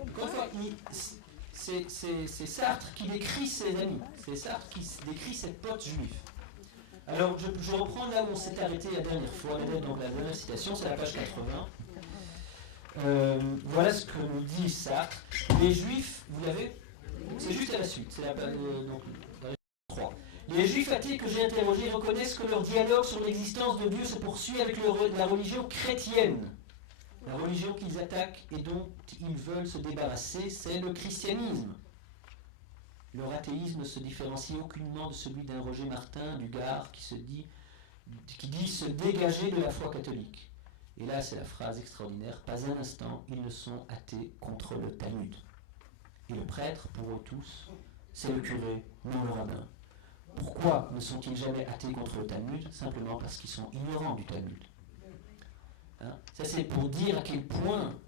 Encore une fois, c'est Sartre qui décrit ses amis. C'est Sartre qui décrit ses potes juifs. Alors, je reprends là où on s'est arrêté la dernière fois. Donc, la dernière citation, c'est la page 80. Voilà ce que nous dit Sartre. Les Juifs, vous l'avez? C'est juste à la suite. C'est la page 3. Les Juifs athées que j'ai interrogés reconnaissent que leur dialogue sur l'existence de Dieu se poursuit avec la religion chrétienne. La religion qu'ils attaquent et dont ils veulent se débarrasser, c'est le christianisme. leur athéisme ne se différencie aucunement de celui d'un Roger Martin du Gard qui dit se dégager de la foi catholique. Et là, c'est la phrase extraordinaire, pas un instant, ils ne sont athées contre le Talmud. Et le prêtre, pour eux tous, c'est le curé, non le rabbin. Pourquoi ne sont-ils jamais athées contre le Talmud? Simplement parce qu'ils sont ignorants du Talmud. Hein? Ça, c'est pour dire à quel point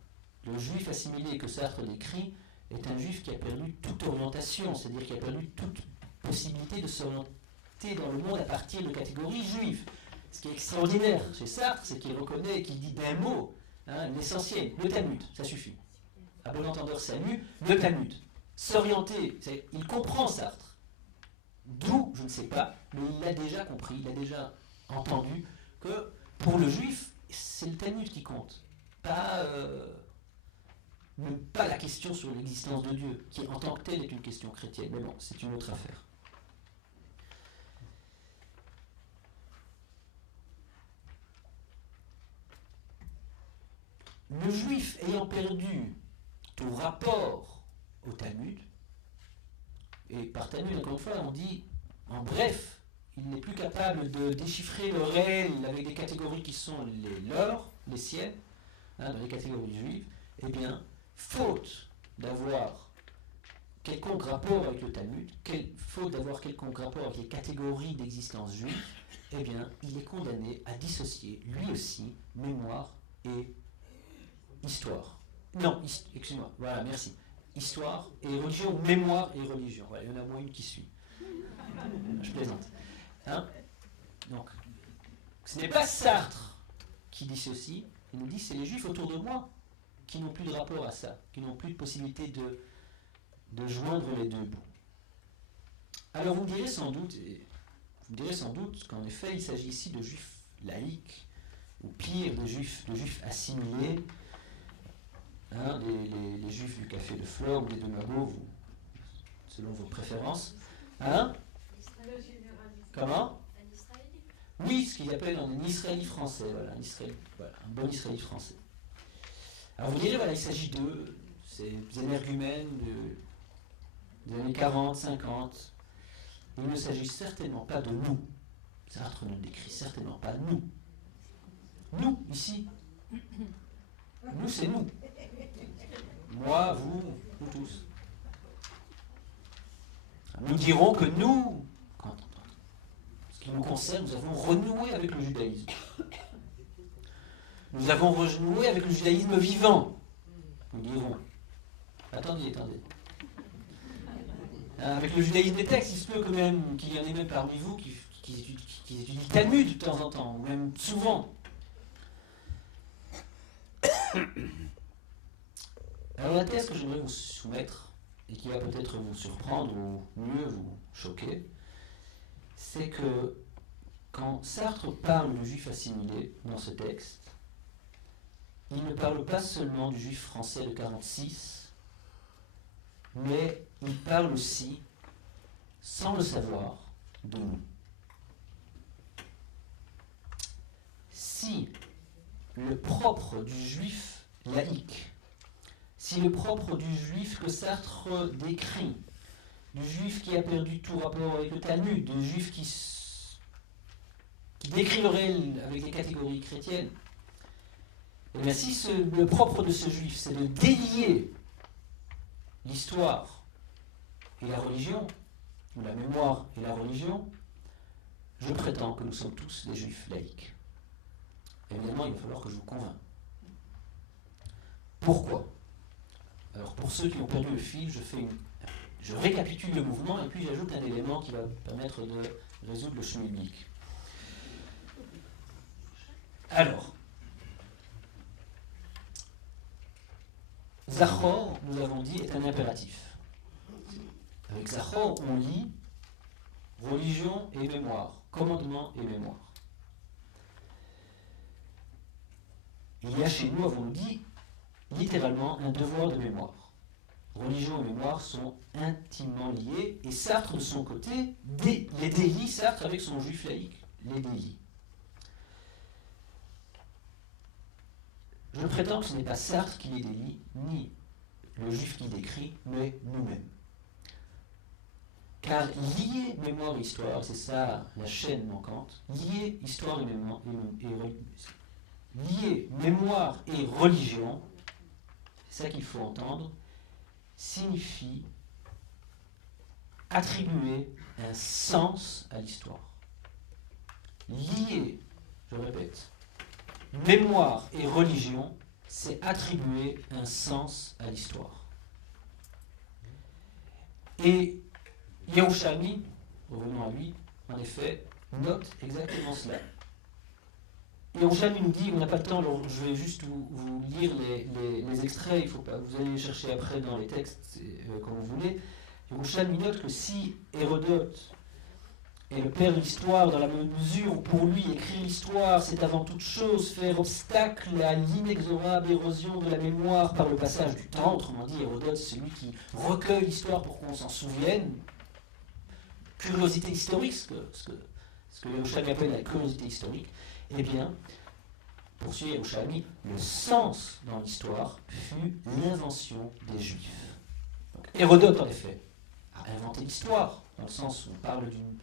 le juif assimilé que Sartre décrit est un juif qui a perdu toute orientation, c'est-à-dire qui a perdu toute possibilité de s'orienter dans le monde à partir de catégories juives. Ce qui est extraordinaire chez Sartre, c'est qu'il reconnaît et qu'il dit d'un mot, l'essentiel, le Talmud, ça suffit. À bon entendeur salut, le Talmud. S'orienter, il comprend Sartre. D'où, je ne sais pas, mais il l'a déjà compris, il a déjà entendu que pour le juif, c'est le Talmud qui compte. Pas la question sur l'existence de Dieu, qui en tant que telle est une question chrétienne. Mais bon, c'est une autre affaire. Le juif ayant perdu tout rapport au Talmud, et par Talmud, encore une fois, on dit, en bref, il n'est plus capable de déchiffrer le réel avec des catégories qui sont les leurs, les siennes, dans les catégories juives, eh bien, faute d'avoir quelconque rapport avec le Talmud, faute d'avoir quelconque rapport avec les catégories d'existence juive, eh bien, il est condamné à dissocier, lui aussi, mémoire et histoire. Non, excuse-moi, voilà, merci. Histoire et religion, mémoire et religion. Voilà, il y en a au moins une qui suit. Je plaisante. Hein? Donc, ce n'est pas Sartre qui dissocie, il nous dit c'est les juifs autour de moi qui n'ont plus de rapport à ça, qui n'ont plus de possibilité de joindre les deux bouts. Alors vous me direz sans doute qu'en effet il s'agit ici de juifs laïcs, ou pire de juifs assimilés, les juifs du café de Flore ou des deux Magots, selon vos préférences. Hein? Comment? Oui, ce qu'ils appellent un Israéli français, voilà, un bon Israéli français. Alors vous direz, voilà, il s'agit d'eux, ces énergumènes des années 40, 50. Il ne s'agit certainement pas de nous. Sartre ne décrit certainement pas nous. Nous, ici. Nous, c'est nous. Moi, vous tous. Nous dirons que nous, ce qui nous concerne, nous avons renoué avec le judaïsme. Nous avons renoué avec le judaïsme vivant. Nous dirons. Attendez. Avec le judaïsme des textes, il se peut quand même qu'il y en ait même parmi vous qui étudient le Talmud de temps en temps, ou même souvent. Alors la thèse que j'aimerais vous soumettre, et qui va peut-être vous surprendre ou mieux vous choquer, c'est que quand Sartre parle du juif assimilé dans ce texte, il ne parle pas seulement du juif français de 1946, mais il parle aussi, sans le savoir, de nous. Si le propre du juif laïque, si le propre du juif que Sartre décrit, du juif qui a perdu tout rapport avec le Talmud, du juif qui décrit le réel avec les catégories chrétiennes, et bien si le propre de ce juif, c'est de délier l'histoire et la religion, ou la mémoire et la religion, je prétends que nous sommes tous des juifs laïcs. Évidemment, il va falloir que je vous convainque. Pourquoi? Alors, pour ceux qui ont perdu le fil, je récapitule le mouvement et puis j'ajoute un élément qui va permettre de résoudre le schmilblick. Alors, Zachor, nous avons dit, est un impératif. Avec Zachor, on lit religion et mémoire, commandement et mémoire. Il y a chez nous, avons-nous dit, littéralement un devoir de mémoire. Religion et mémoire sont intimement liés, et Sartre, de son côté, les délie, Sartre, avec son juif laïque, les délie. Je prétends que ce n'est pas Sartre qui les délie, ni le juif qui décrit, mais nous-mêmes. Car lier mémoire et histoire, c'est ça la chaîne manquante, lier histoire et mémoire, lier mémoire et religion, c'est ça qu'il faut entendre, signifie attribuer un sens à l'histoire. Lier, je répète, mémoire et religion, c'est attribuer un sens à l'histoire. Et Yerushalmi, revenons à lui, en effet, note exactement cela. Yerushalmi nous dit, on n'a pas le temps, alors je vais juste vous lire les extraits, il faut pas, vous allez les chercher après dans les textes comme vous voulez. Yerushalmi note que si Hérodote est le père de l'histoire, dans la mesure où pour lui écrire l'histoire, c'est avant toute chose faire obstacle à l'inexorable érosion de la mémoire par le passage du temps, autrement dit, Hérodote, c'est celui qui recueille l'histoire pour qu'on s'en souvienne. Curiosité historique, ce que Yerushalmi appelle la curiosité historique, eh bien, poursuit Yerushalmi, le sens dans l'histoire fut l'invention des Juifs. Donc, Hérodote, en effet, a inventé l'histoire, dans le sens où on parle d'une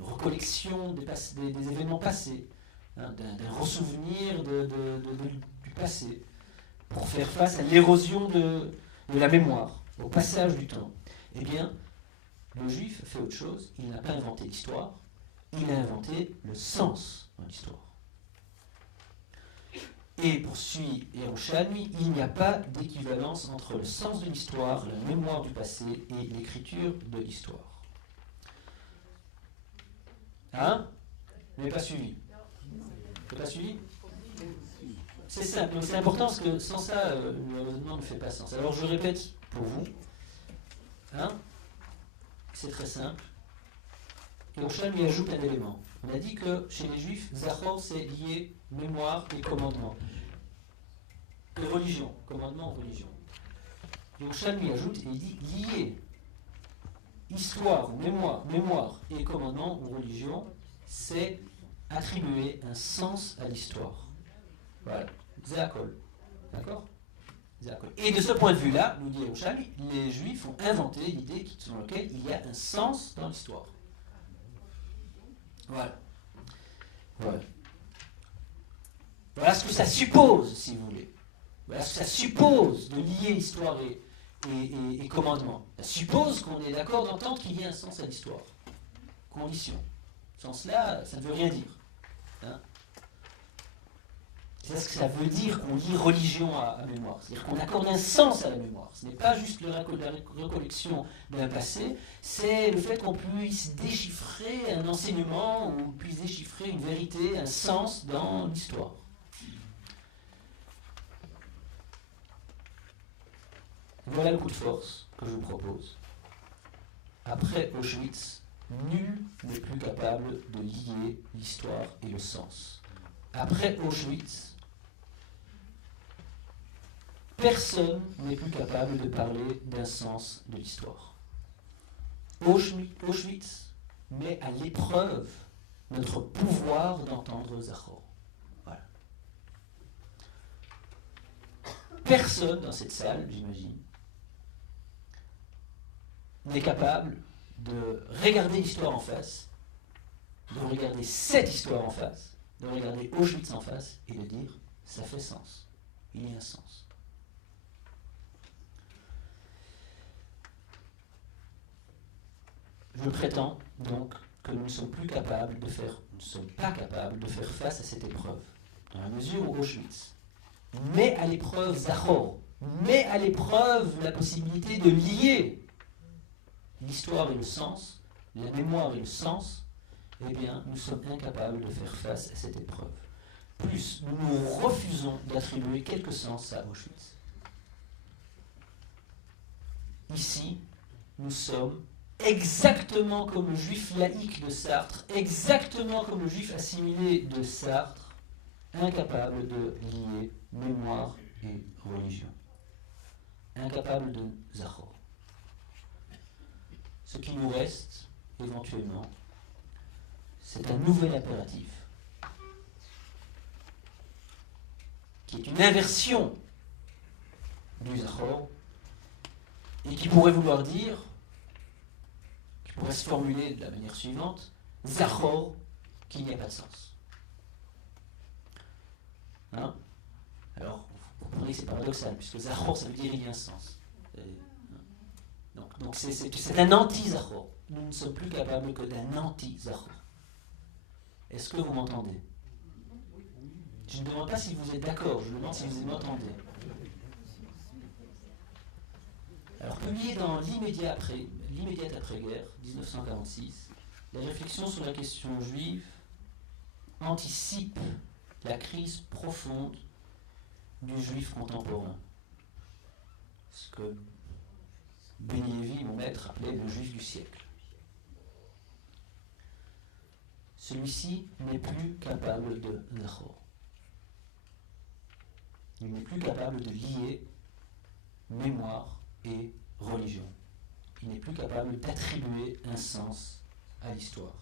recollection des événements passés, hein, d'un ressouvenir du passé, pour faire face à l'érosion de la mémoire, au passage du temps. Eh bien, le juif fait autre chose, il n'a pas inventé l'histoire, il a inventé le sens dans l'histoire. Et poursuit Yerushalmi, il n'y a pas d'équivalence entre le sens de l'histoire, la mémoire du passé et l'écriture de l'histoire. Hein? Vous n'avez pas suivi? Vous n'avez pas suivi? C'est simple, donc c'est important parce que sans ça, le raisonnement ne fait pas sens. Alors je répète pour vous. Hein? C'est très simple. Yerushalmi lui ajoute un élément. On a dit que chez les juifs, Zachor c'est lié mémoire et commandement. Et religion, commandement, religion. Yerushalmi lui ajoute et il dit lié histoire, mémoire et commandement ou religion, c'est attribuer un sens à l'histoire. Voilà, Zéakol. D'accord? Et de ce point de vue-là, nous dit Yerushalmi, les Juifs ont inventé l'idée selon laquelle il y a un sens dans l'histoire. Voilà. Voilà ce que ça suppose, si vous voulez. Voilà ce que ça suppose de lier histoire et commandement. Ça suppose qu'on est d'accord d'entendre qu'il y a un sens à l'histoire. Condition. Sans cela, ça ne veut rien dire. Hein? C'est ce que ça veut dire qu'on lie religion à mémoire. C'est-à-dire qu'on accorde un sens à la mémoire. Ce n'est pas juste la recollection d'un passé, c'est le fait qu'on puisse déchiffrer un enseignement ou puisse déchiffrer une vérité, un sens dans l'histoire. Voilà le coup de force que je vous propose. Après Auschwitz, nul n'est plus capable de lier l'histoire et le sens. Après Auschwitz, personne n'est plus capable de parler d'un sens de l'histoire. Auschwitz met à l'épreuve notre pouvoir d'entendre Zachor. Voilà. Personne dans cette salle, j'imagine, n'est capable de regarder l'histoire en face, de regarder cette histoire en face, de regarder Auschwitz en face et de dire ça fait sens. Il y a un sens. Je prétends donc que nous ne sommes pas capables de faire face à cette épreuve, dans la mesure où Auschwitz met à l'épreuve Zachor, met à l'épreuve la possibilité de lier l'histoire et le sens, la mémoire et le sens, eh bien, nous sommes incapables de faire face à cette épreuve. Plus, nous refusons d'attribuer quelque sens à Auschwitz. Ici, nous sommes exactement comme le juif laïque de Sartre, exactement comme le juif assimilé de Sartre, incapables de lier mémoire et religion. Incapables de Zachor. Ce qui nous reste, éventuellement, c'est un nouvel impératif, qui est une inversion du Zachor, et qui pourrait vouloir dire pourrait se formuler de la manière suivante, Zachor, qu'il n'y a pas de sens. Hein? Alors, vous comprenez que c'est paradoxal, puisque Zachor, ça veut dire il y a un sens. Donc c'est un anti-Zachor. Nous ne sommes plus capables que d'un anti-Zachor. Est-ce que vous m'entendez? Je ne demande pas si vous êtes d'accord, je demande si vous m'entendez. Alors, publié dans l'immédiate après-guerre, 1946, les réflexions sur la question juive anticipent la crise profonde du juif contemporain. Ce que Benny-Lévy, mon maître, appelait le juif du siècle. Celui-ci n'est plus capable de Zachor. Il n'est plus capable de lier mémoire et religion. Il n'est plus capable d'attribuer un sens à l'histoire.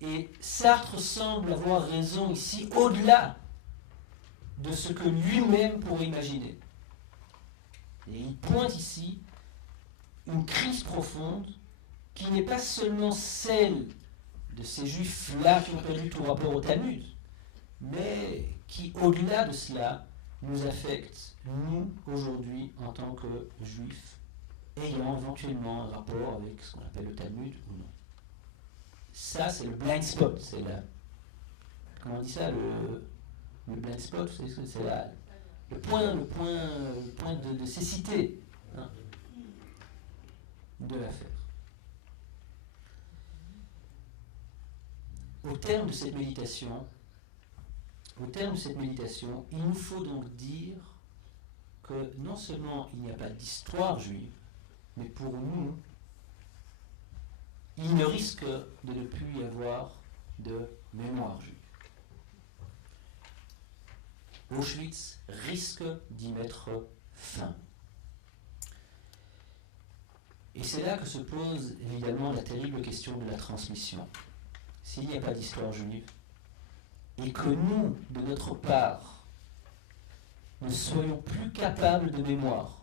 Et Sartre semble avoir raison ici, au-delà de ce que lui-même pourrait imaginer. Et il pointe ici une crise profonde qui n'est pas seulement celle de ces juifs-là qui ont perdu tout rapport au Talmud, mais qui, au-delà de cela, nous affecte, nous, aujourd'hui, en tant que juifs, ayant éventuellement un rapport avec ce qu'on appelle le Talmud ou non. Ça, c'est le blind spot, c'est la... Comment on dit ça, le blind spot, c'est le point de cécité, hein, de l'affaire. Au terme de cette méditation, il nous faut donc dire que non seulement il n'y a pas d'histoire juive, mais pour nous, il ne risque de ne plus y avoir de mémoire juive. Auschwitz risque d'y mettre fin. Et c'est là que se pose évidemment la terrible question de la transmission. S'il n'y a pas d'histoire juive, et que nous, de notre part, ne soyons plus capables de mémoire,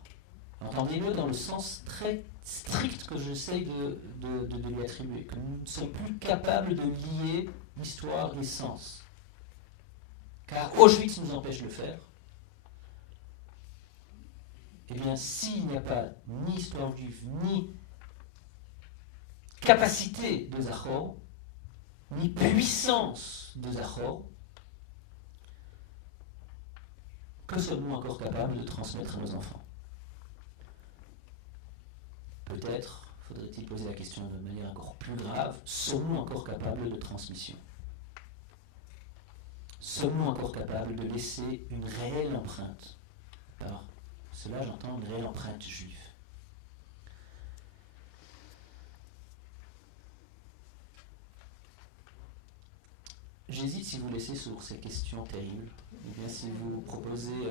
entendez-le dans le sens très strict que j'essaye de lui attribuer, que nous ne sommes plus capables de lier l'histoire et sens. Car Auschwitz nous empêche de le faire. Eh bien, s'il n'y a pas ni histoire juive, ni capacité de Zachor, ni puissance de Zachor, que sommes-nous encore capables de transmettre à nos enfants? Peut-être faudrait-il poser la question de manière encore plus grave, sommes-nous encore capables de transmission? Sommes-nous encore capables de laisser une réelle empreinte? Par cela, j'entends une réelle empreinte juive. J'hésite si vous laissez sur ces questions terribles, ou bien si vous proposez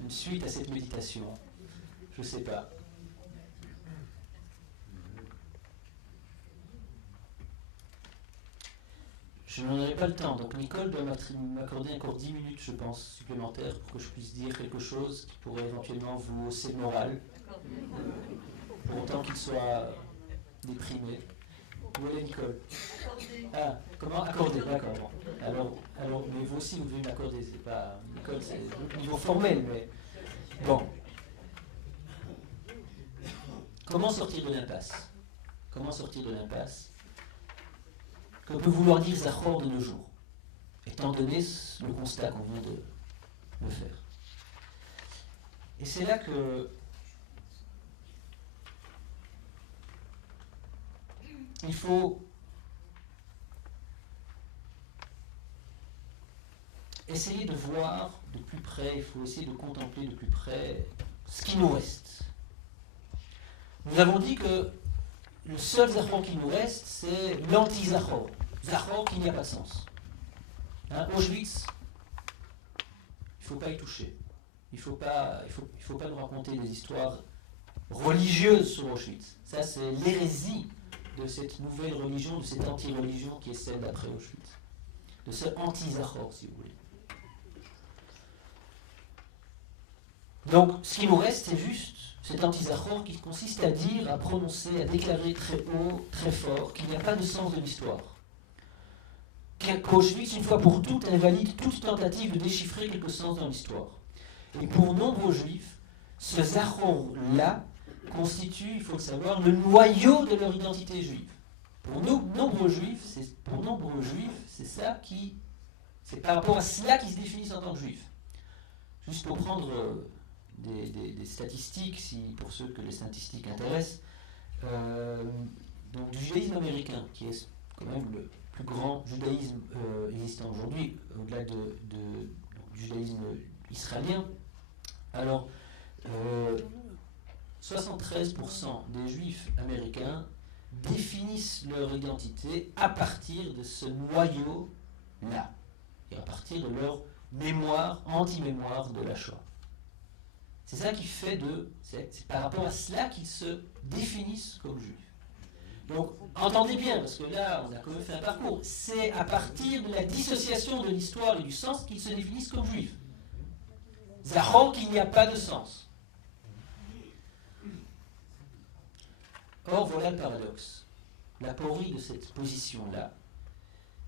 une suite à cette méditation. Je ne sais pas. Je n'en aurai pas le temps, donc Nicole doit m'accorder encore 10 minutes, je pense, supplémentaires pour que je puisse dire quelque chose qui pourrait éventuellement vous hausser le moral, pour autant qu'il soit déprimé. Voilà Nicole. Ah, comment accorder? D'accord. Alors, mais vous aussi vous devez m'accorder, c'est pas... Nicole, c'est au niveau formel, mais... Bon. Comment sortir de l'impasse? Comment sortir de l'impasse? Que peut vouloir dire Zachor de nos jours, étant donné le constat qu'on vient de faire. Et c'est là que il faut essayer de voir de plus près, il faut essayer de contempler de plus près ce qui nous reste. Nous avons dit que le seul Zachor qui nous reste, c'est l'anti-Zachor. Zachor qui n'y a pas de sens. Hein, Auschwitz, il ne faut pas y toucher. Il ne faut pas nous raconter des histoires religieuses sur Auschwitz. Ça, c'est l'hérésie de cette nouvelle religion, de cette anti-religion qui est celle d'après Auschwitz. De ce anti-Zachor, si vous voulez. Donc, ce qui nous reste, c'est juste cet antizachor qui consiste à dire, à prononcer, à déclarer très haut, très fort, qu'il n'y a pas de sens de l'histoire. Qu'Auschwitz, une fois pour toutes, invalide toute tentative de déchiffrer quelque sens dans l'histoire. Et pour nombreux juifs, ce zachor-là constitue, il faut le savoir, le noyau de leur identité juive. Pour nombreux juifs, c'est par rapport à cela qu'ils se définissent en tant que juifs. Juste pour prendre des statistiques, pour ceux que les statistiques intéressent, donc du judaïsme américain, qui est quand même le plus grand judaïsme existant aujourd'hui, au-delà du judaïsme israélien. Alors, 73% des juifs américains définissent leur identité à partir de ce noyau-là, et à partir de leur mémoire, anti-mémoire de la Shoah. C'est ça qui fait c'est par rapport à cela qu'ils se définissent comme juifs. Donc, entendez bien, parce que là, on a quand même fait un parcours, c'est à partir de la dissociation de l'histoire et du sens qu'ils se définissent comme juifs. Zachor qu'il n'y a pas de sens. Or, voilà le paradoxe. L'aporie de cette position-là,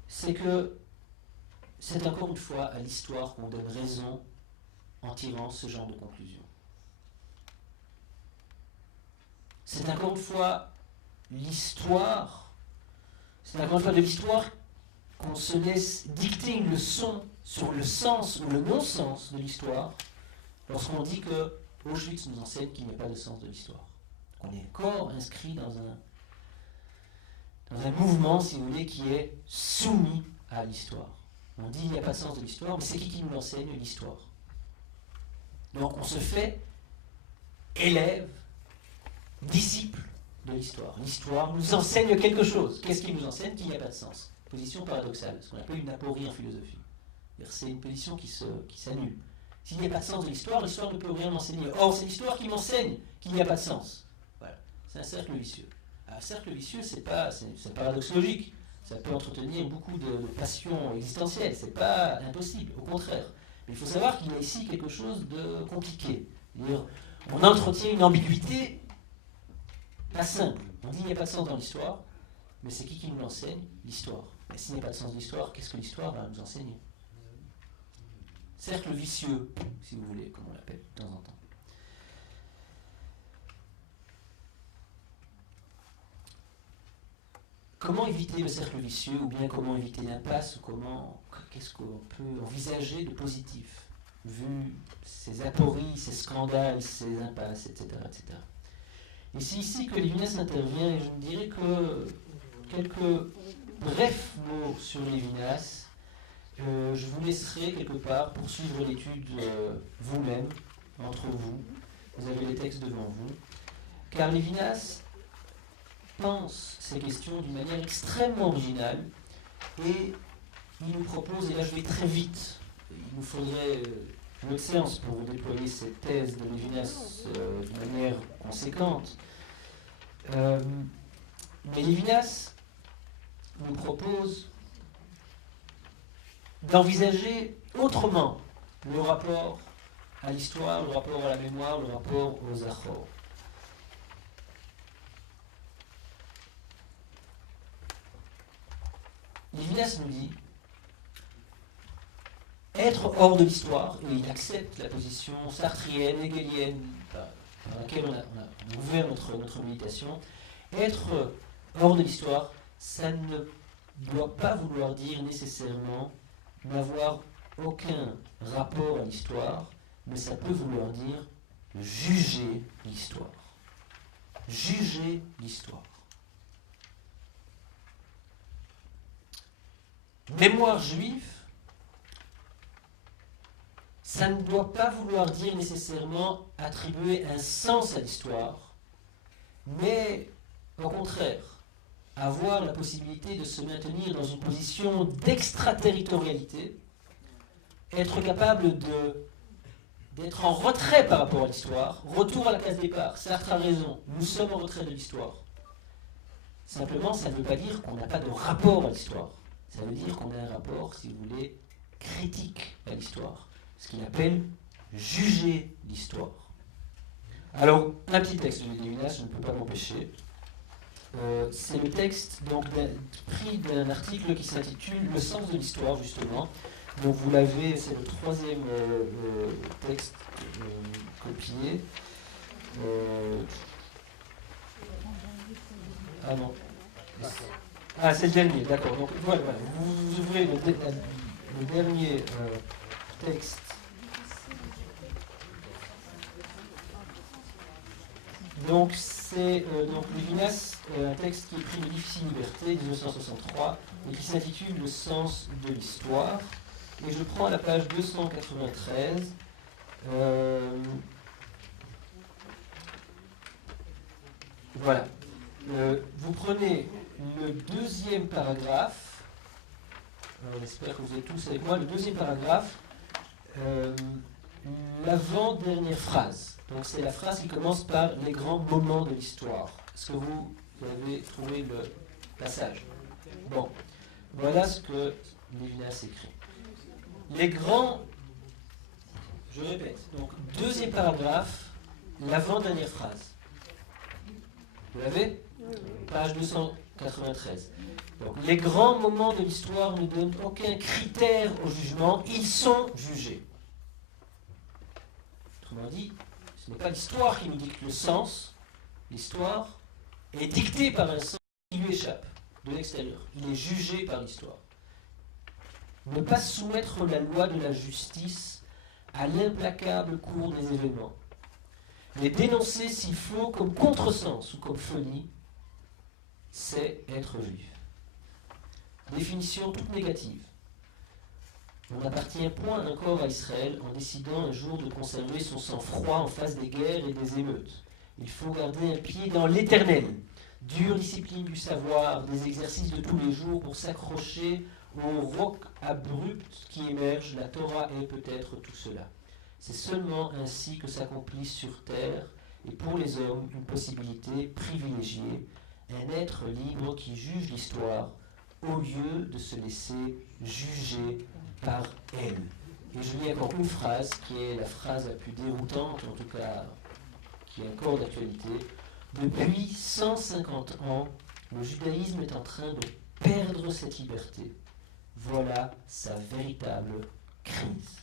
c'est que c'est encore une fois à l'histoire qu'on donne raison en tirant ce genre de conclusion. C'est encore une fois l'histoire, c'est encore une fois de l'histoire qu'on se laisse dicter une leçon sur le sens ou le non-sens de l'histoire lorsqu'on dit que Auschwitz nous enseigne qu'il n'y a pas de sens de l'histoire. On est encore inscrit dans un mouvement, si vous voulez, qui est soumis à l'histoire. On dit qu'il n'y a pas de sens de l'histoire, mais c'est qui nous enseigne l'histoire? Donc on se fait élève, disciple de l'histoire. L'histoire nous enseigne quelque chose. Qu'est-ce qui nous enseigne? Qu'il n'y a pas de sens. Position paradoxale, ce qu'on appelle une aporie en philosophie. C'est une position qui s'annule. S'il n'y a pas de sens de l'histoire ne peut rien enseigner. Or, c'est l'histoire qui m'enseigne qu'il n'y a pas de sens. Voilà. C'est un cercle vicieux. Un cercle vicieux, c'est un paradoxe logique. Ça peut entretenir beaucoup de passions existentielles. C'est pas impossible, au contraire. Mais il faut savoir qu'il y a ici quelque chose de compliqué. C'est-à-dire, on entretient une ambiguïté pas simple. On dit qu'il n'y a pas de sens dans l'histoire, mais c'est qui nous l'enseigne? L'histoire. Mais s'il n'y a pas de sens de l'histoire, qu'est-ce que l'histoire va nous enseigner? Cercle vicieux, si vous voulez, comme on l'appelle de temps en temps. Comment éviter le cercle vicieux, ou bien comment éviter l'impasse, ou qu'est-ce qu'on peut envisager de positif, vu ces apories, ces scandales, ces impasses, etc. etc. Et c'est ici que Lévinas intervient, et je me dirais que quelques brefs mots sur Lévinas, je vous laisserai quelque part poursuivre l'étude vous-même, entre vous. Vous avez les textes devant vous. Car Lévinas pense ces questions d'une manière extrêmement originale, et il nous propose, et là je vais très vite, il nous faudrait une autre séance pour déployer cette thèse de Lévinas de manière conséquente. Mais Lévinas nous propose d'envisager autrement le rapport à l'histoire, le rapport à la mémoire, le rapport aux zachor. Lévinas nous dit être hors de l'histoire, et il accepte la position sartrienne, hegelienne, dans laquelle on a ouvert notre méditation. Être hors de l'histoire, ça ne doit pas vouloir dire nécessairement n'avoir aucun rapport à l'histoire, mais ça peut vouloir dire juger l'histoire. Juger l'histoire. Mémoire juive, ça ne doit pas vouloir dire nécessairement attribuer un sens à l'histoire, mais au contraire, avoir la possibilité de se maintenir dans une position d'extraterritorialité, être capable d'être en retrait par rapport à l'histoire, retour à la case départ. Sartre a raison, nous sommes en retrait de l'histoire. Simplement, ça ne veut pas dire qu'on n'a pas de rapport à l'histoire. Ça veut dire qu'on a un rapport, si vous voulez, critique à l'histoire. Ce qu'il appelle juger l'histoire. Alors, un petit texte de Lévinas, je ne peux pas m'empêcher. C'est le texte donc, pris d'un article qui s'intitule Le sens de l'histoire, justement. Donc vous l'avez, c'est le troisième texte copié. Ah non. Ah, c'est le dernier, d'accord. Donc voilà, vous ouvrez le dernier texte. Donc c'est Lévinas, un texte qui est pris de Difficile Liberté, 1963, et qui s'intitule Le sens de l'histoire. Et je prends la page 293. Voilà. Vous prenez le deuxième paragraphe. J'espère que vous êtes tous avec moi. Le deuxième paragraphe, l'avant-dernière phrase. Donc c'est la phrase qui commence par les grands moments de l'histoire. Est-ce que vous avez trouvé le passage? Bon, voilà ce que Lévinas écrit. Les grands, je répète, donc deuxième paragraphe, l'avant-dernière phrase. Vous l'avez? Page 293. Donc, les grands moments de l'histoire ne donnent aucun critère au jugement, ils sont jugés. Autrement dit, ce n'est pas l'histoire qui nous dicte le sens, l'histoire est dictée par un sens qui lui échappe de l'extérieur. Il est jugé par l'histoire. Ne pas soumettre la loi de la justice à l'implacable cours des événements. Les dénoncer s'il faut comme contresens ou comme folie, c'est être juif. Définition toute négative. On n'appartient point encore à Israël en décidant un jour de conserver son sang-froid en face des guerres et des émeutes. Il faut garder un pied dans l'éternel. Dure discipline du savoir, des exercices de tous les jours pour s'accrocher au roc abrupt qui émerge. La Torah est peut-être tout cela. C'est seulement ainsi que s'accomplit sur terre, et pour les hommes, une possibilité privilégiée, un être libre qui juge l'histoire, au lieu de se laisser juger par elle. Et je lis encore une phrase, qui est la phrase la plus déroutante, en tout cas, qui est encore d'actualité. Depuis 150 ans, le judaïsme est en train de perdre cette liberté. Voilà sa véritable crise.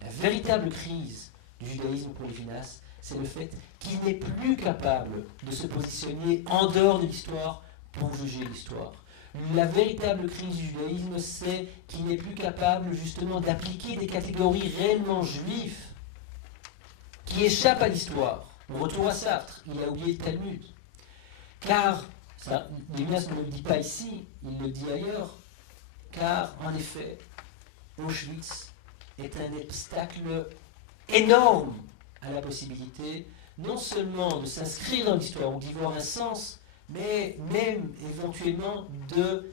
La véritable crise du judaïsme pour Lévinas, c'est le fait qu'il n'est plus capable de se positionner en dehors de l'histoire pour juger l'histoire. La véritable crise du judaïsme, c'est qu'il n'est plus capable justement d'appliquer des catégories réellement juives qui échappent à l'histoire. On retourne à Sartre, il a oublié le Talmud. Car, Lévinas ne le dit pas ici, il le dit ailleurs, car en effet, Auschwitz est un obstacle énorme à la possibilité non seulement de s'inscrire dans l'histoire ou d'y voir un sens, mais même éventuellement de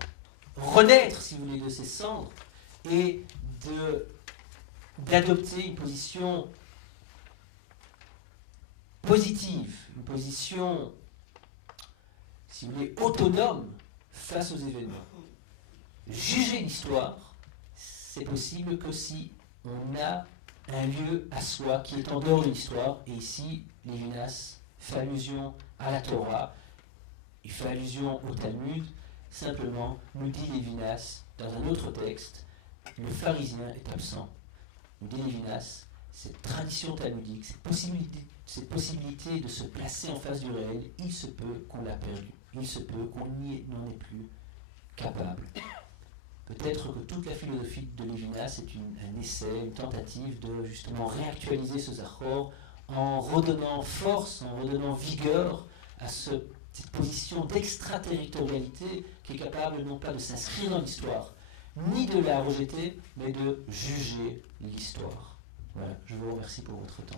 renaître, si vous voulez, de ses cendres et d'adopter une position positive, une position, si vous voulez, autonome face aux événements. Juger l'histoire, c'est possible que si on a un lieu à soi qui est en dehors de l'histoire, et ici, Lévinas fait allusion à la Torah, il fait allusion au Talmud, simplement, nous dit Lévinas, dans un autre texte, le pharisien est absent. Nous dit Lévinas, cette tradition talmudique, cette possibilité de se placer en face du réel, il se peut qu'on l'a perdu, il se peut qu'on n'en est plus capable. Peut-être que toute la philosophie de Lévinas est un essai, une tentative de justement réactualiser ce Zachor en redonnant force, en redonnant vigueur à cette position d'extraterritorialité qui est capable non pas de s'inscrire dans l'histoire, ni de la rejeter, mais de juger l'histoire. Voilà, je vous remercie pour votre temps.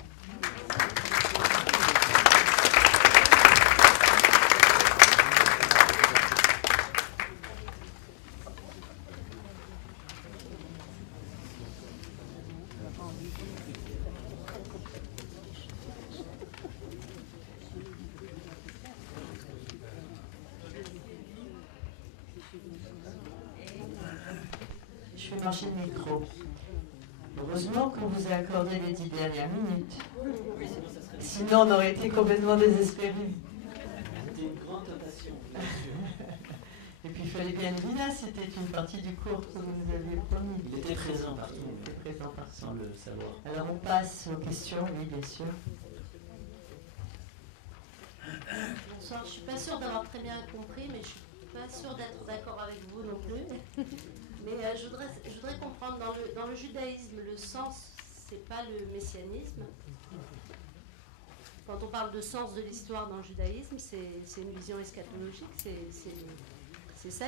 Je vais marcher le micro. Heureusement qu'on vous a accordé les 10 dernières minutes. Oui, sinon ça serait Sinon, on aurait été complètement désespérés. c'était une grande tentation, bien sûr. Et puis, il fallait bien deviner, c'était une partie du cours que vous nous aviez promis. Il était présent partout, Il était présent partout. sans le savoir. Alors, on passe aux questions, oui, bien sûr. Bonsoir, je ne suis pas sûre d'avoir très bien compris, mais je ne suis pas sûre d'être d'accord avec vous non plus. Mais je voudrais comprendre, dans le judaïsme, le sens, c'est pas le messianisme. Quand on parle de sens de l'histoire dans le judaïsme, c'est une vision eschatologique, c'est ça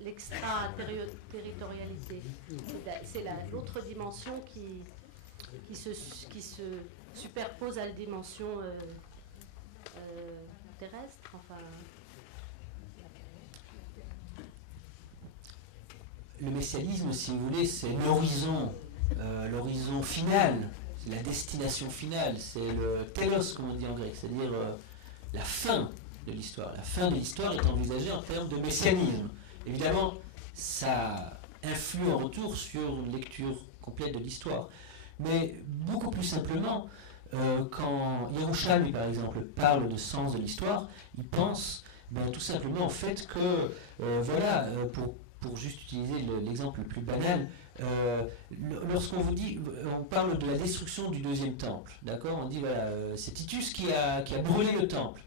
l'extraterritorialité. C'est l'autre dimension qui se superpose à la dimension terrestre, enfin. Le messianisme, si vous voulez, c'est l'horizon final, c'est la destination finale, c'est le telos, comme on dit en grec, c'est-à-dire la fin de l'histoire. La fin de l'histoire est envisagée en termes de messianisme. Évidemment, ça influe en retour sur une lecture complète de l'histoire. Mais beaucoup plus simplement, quand Yerushalmi, par exemple, parle de sens de l'histoire, il pense tout simplement au fait que, pour juste utiliser l'exemple le plus banal, lorsqu'on vous dit, on parle de la destruction du deuxième temple, d'accord? On dit, voilà, c'est Titus qui a brûlé le temple.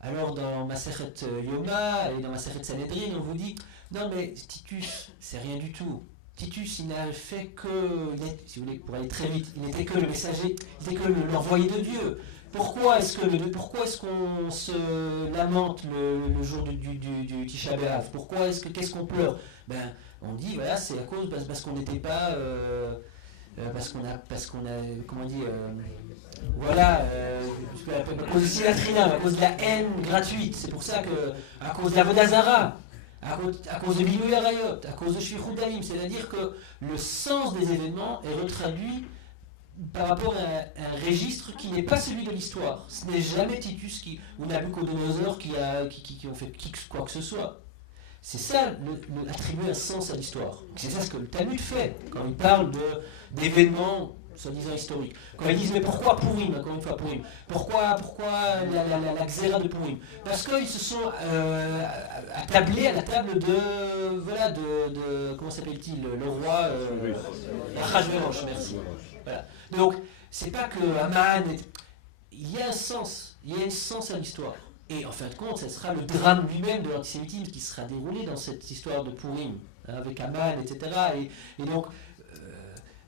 Alors dans Masechet Yoma et dans Masechet Sanhedrin, on vous dit, non mais Titus, c'est rien du tout. Titus, il n'a fait que, si vous voulez, pour aller très vite, il n'était que le messager, il n'était que l'envoyé de Dieu. Pourquoi est-ce qu'on se lamente le jour du Tisha B'Av? Qu'est-ce qu'on pleure? On dit, voilà, c'est à cause, parce qu'on n'était pas, parce qu'on a, comment on dit, à cause de Silatrina, à cause de la haine gratuite. C'est pour ça que, à cause de la Vodazara, à cause de Bilou Yarayot, à cause de Shvichut Damim, c'est-à-dire que le sens des événements est retraduit par rapport à un registre qui n'est pas celui de l'histoire. Ce n'est jamais Titus ou Nabucodonosor qui ont fait quoi que ce soit. C'est ça, attribuer un sens à l'histoire. C'est ça ce que le Talmud fait quand il parle d'événements soi-disant historiques. Quand ils disent, mais pourquoi Purim, encore une fois Purim? Pourquoi la Xéra de Purim? Parce qu'ils se sont attablés à la table de comment s'appelle-t-il, le roi Achashverosh, merci. Voilà. Donc, c'est pas que Haman, il y a un sens, à l'histoire. Et en fin de compte, ce sera le drame lui-même de l'antisémitisme qui sera déroulé dans cette histoire de Purim, avec Haman, etc. Et donc,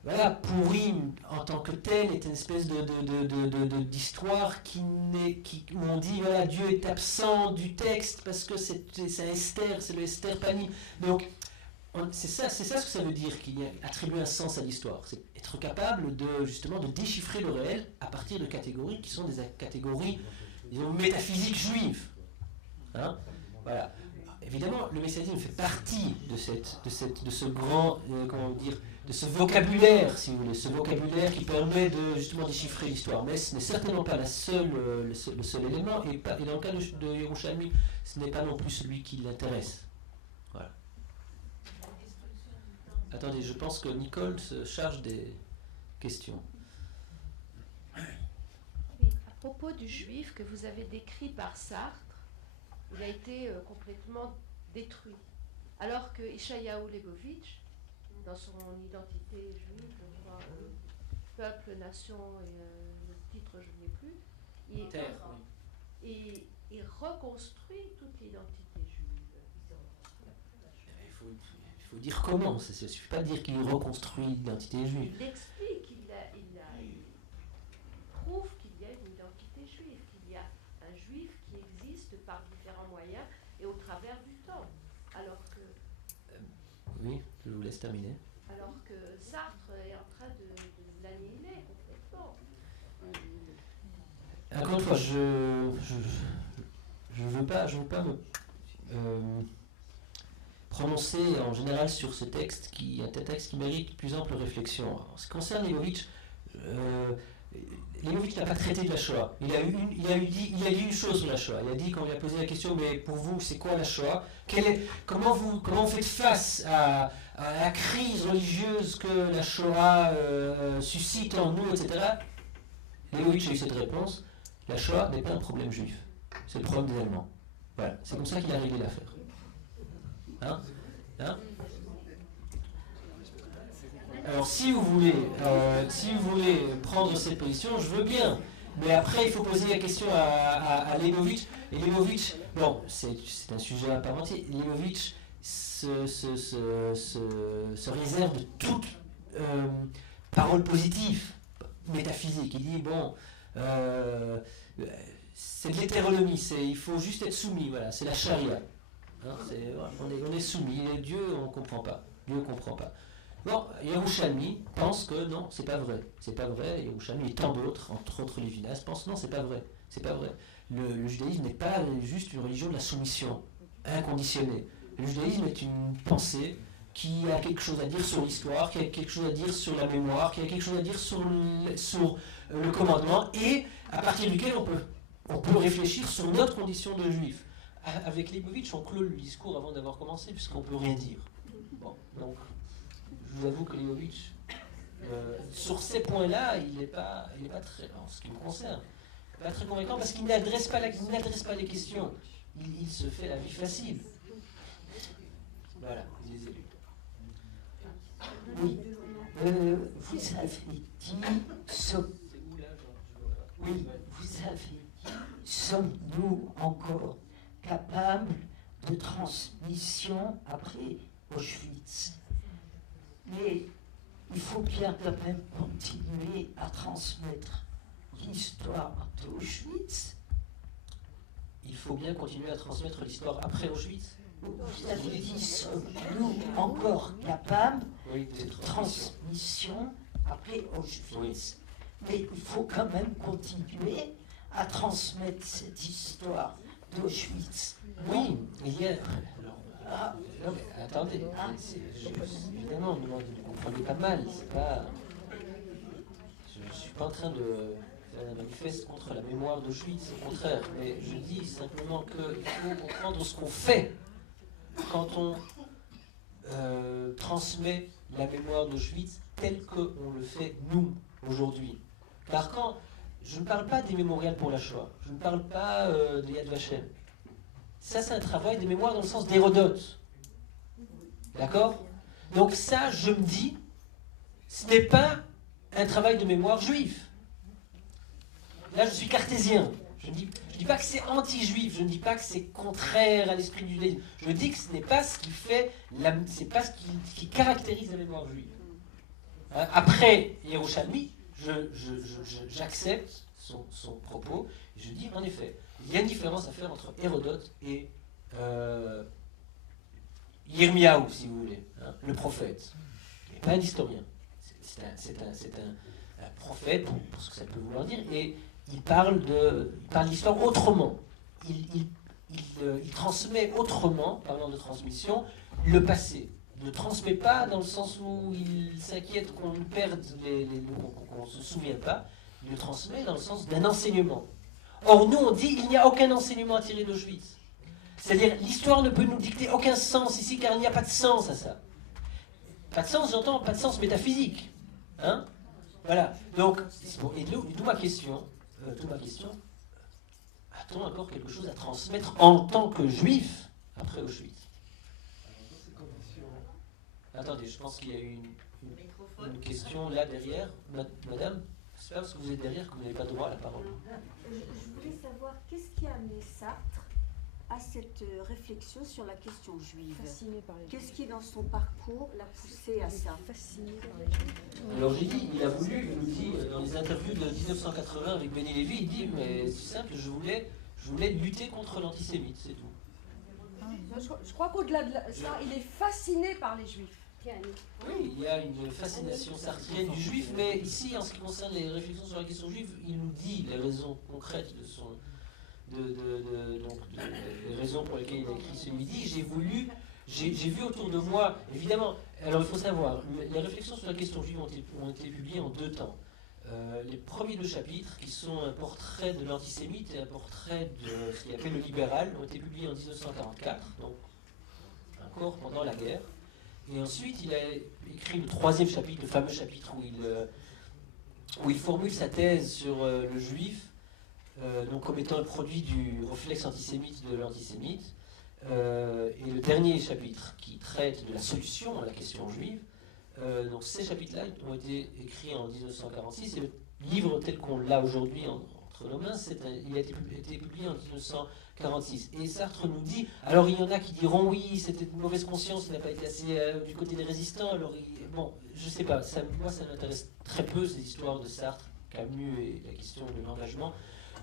voilà, Purim en tant que tel est une espèce d'histoire où on dit, voilà, Dieu est absent du texte parce que c'est Esther, c'est le Esther Panim. Donc, c'est ça ce que ça veut dire, qu'il y a attribué un sens à l'histoire. C'est être capable justement de déchiffrer le réel à partir de catégories qui sont des catégories, disons, métaphysiques juives. Hein? Voilà. Évidemment, le messianisme fait partie de ce grand, comment dire, de ce vocabulaire, si vous voulez, ce vocabulaire qui permet de justement déchiffrer l'histoire. Mais ce n'est certainement pas le seul élément, et dans le cas de Yerushalmi, ce n'est pas non plus celui qui l'intéresse. Voilà. Attendez, je pense que Nicole se charge des questions. Oui, à propos du juif que vous avez décrit par Sartre, il a été complètement détruit. Alors que Ishayahu Lebovitch, dans son identité juive, peuple, nation et le titre, je ne l'ai plus, il reconstruit toute l'identité juive. Il faut dire comment, il ne suffit pas de dire qu'il reconstruit l'identité juive. Il explique, il prouve qu'il y a une identité juive, qu'il y a un juif qui existe par différents moyens et au travers du temps. Alors que... Oui, je vous laisse terminer. Alors que Sartre est en train de l'annihiler complètement. Encore une fois, je veux pas me prononcer en général sur ce texte qui est un texte qui mérite plus ample réflexion. En ce qui concerne Leibovitch, Leibovitch n'a pas traité de la Shoah. Il a dit une chose sur la Shoah. Il a dit, quand on lui a posé la question, mais pour vous, c'est quoi la Shoah? Comment vous faites face à la crise religieuse que la Shoah suscite en nous, etc. Leibovitch a eu cette réponse, la Shoah n'est pas un problème juif, c'est le problème des Allemands. Voilà, c'est comme ça qu'il a réglé l'affaire. Hein? Alors si vous voulez prendre cette position, je veux bien. Mais après, il faut poser la question à Leibovitch. Et Leibovitch, bon, c'est un sujet à part entière. Leibovitch se réserve de toute parole positive, métaphysique. Il dit, bon, c'est de l'hétéronomie, il faut juste être soumis, voilà, c'est la charia. Hein, on est soumis, et Dieu, on ne comprend pas. Dieu ne comprend pas. Bon, Yerushalmi pense que non, c'est pas vrai. C'est pas vrai. Yerushalmi et tant d'autres, entre autres Lévinas, pensent non, c'est pas vrai. C'est pas vrai. Le judaïsme n'est pas juste une religion de la soumission inconditionnée. Le judaïsme est une pensée qui a quelque chose à dire sur l'histoire, qui a quelque chose à dire sur la mémoire, qui a quelque chose à dire sur le commandement, et à partir duquel on peut réfléchir sur notre condition de juif. Avec Leibovitch, on clôt le discours avant d'avoir commencé, puisqu'on ne peut rien dire. Bon, donc, je vous avoue que Leibovitch, sur ces points-là, il n'est pas très, en ce qui me concerne, pas très convaincant, parce qu'il n'adresse pas les questions. Il se fait la vie facile. Voilà, les élus. Oui, vous avez dit, sommes-nous encore capables de transmission après Auschwitz? Mais il faut bien quand même continuer à transmettre l'histoire d'Auschwitz. Il faut bien continuer à transmettre l'histoire après Auschwitz. Vous avez dit, sommes-nous encore capables de transmission après Auschwitz? Oui. Mais il faut quand même continuer à transmettre cette histoire d'Auschwitz. Oui, il y a... non, mais attendez, évidemment, vous ne comprenez pas mal, c'est pas... Je ne suis pas en train de faire un manifeste contre la mémoire d'Auschwitz, au contraire, mais je dis simplement qu'il faut comprendre ce qu'on fait quand on transmet la mémoire d'Auschwitz telle qu'on le fait nous, aujourd'hui. Car quand... Je ne parle pas des mémorials pour la Shoah, je ne parle pas de Yad Vashem. Ça, c'est un travail de mémoire dans le sens d'Hérodote. D'accord? Donc ça, je me dis, ce n'est pas un travail de mémoire juif. Là, je suis cartésien. Je ne dis pas que c'est anti-juif, je ne dis pas que c'est contraire à l'esprit du judaïsme. Je dis que ce n'est pas ce qui fait, c'est pas ce qui caractérise la mémoire juive. Après Yerushalmi, j'accepte son propos, et je dis en effet, il y a une différence à faire entre Hérodote et Yirmiyahu, si vous voulez, hein, le prophète. Il n'est pas un historien, c'est un prophète, pour ce que ça peut vouloir dire, et il parle d'histoire autrement. Il transmet autrement, parlant de transmission, le passé. Il ne transmet pas dans le sens où il s'inquiète qu'on perde, qu'on ne se souvient pas. Il le transmet dans le sens d'un enseignement. Or, nous, on dit qu'il n'y a aucun enseignement à tirer d'Auschwitz. C'est-à-dire, l'histoire ne peut nous dicter aucun sens ici, car il n'y a pas de sens à ça. Pas de sens, j'entends, pas de sens métaphysique. Hein? Voilà. Donc, bon, et d'où ma question, a-t-on encore quelque chose à transmettre en tant que juif après Auschwitz? Attendez, je pense qu'il y a eu une question là derrière. Madame, c'est pas parce que vous êtes derrière que vous n'avez pas droit à la parole. Je voulais savoir qu'est-ce qui a amené Sartre à cette réflexion sur la question juive. Qu'est-ce qui, dans son parcours, l'a poussé à ça? Alors j'ai dit, il a voulu, il nous dit dans les interviews de 1980 avec Benny Lévy, il dit, mais c'est simple, je voulais lutter contre l'antisémite, c'est tout. Je crois qu'au-delà de ça, il est fasciné par les juifs. Oui, il y a une fascination sartrienne du juif, mais ici, en ce qui concerne les réflexions sur la question juive, il nous dit les raisons concrètes les raisons pour lesquelles il a écrit ce midi. J'ai vu autour de moi, évidemment, alors il faut savoir, les réflexions sur la question juive ont été publiées en 2 temps. Les premiers 2 chapitres, qui sont un portrait de l'antisémite et un portrait de ce qu'il appelle le libéral, ont été publiés en 1944, donc encore pendant la guerre. Et ensuite, il a écrit le 3e chapitre, le fameux chapitre où il formule sa thèse sur le juif, donc comme étant le produit du réflexe antisémite de l'antisémite. Et le dernier chapitre qui traite de la solution à la question juive. Donc ces chapitres-là ont été écrits en 1946 et le livre tel qu'on l'a aujourd'hui entre nos mains, il a été publié en 1946. Et Sartre nous dit, alors il y en a qui diront oui, c'était une mauvaise conscience, il n'a pas été assez du côté des résistants, alors bon, je sais pas, moi ça m'intéresse très peu ces histoires de Sartre, Camus et la question de l'engagement.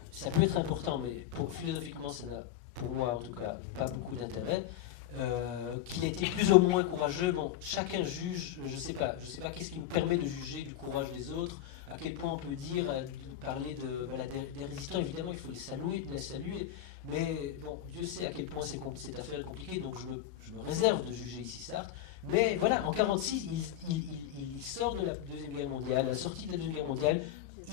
Ça peut être important, mais philosophiquement ça n'a, pour moi en tout cas, pas beaucoup d'intérêt. Qu'il a été plus ou moins courageux, bon, chacun juge, je sais pas qu'est-ce qui me permet de juger du courage des autres, à quel point on peut dire, parler des résistants, évidemment il faut les saluer, mais bon, Dieu sait à quel point cette affaire est compliquée, donc je me réserve de juger ici Sartre, mais voilà, en 1946, il sort de la Deuxième Guerre mondiale, à la sortie de la Deuxième Guerre mondiale,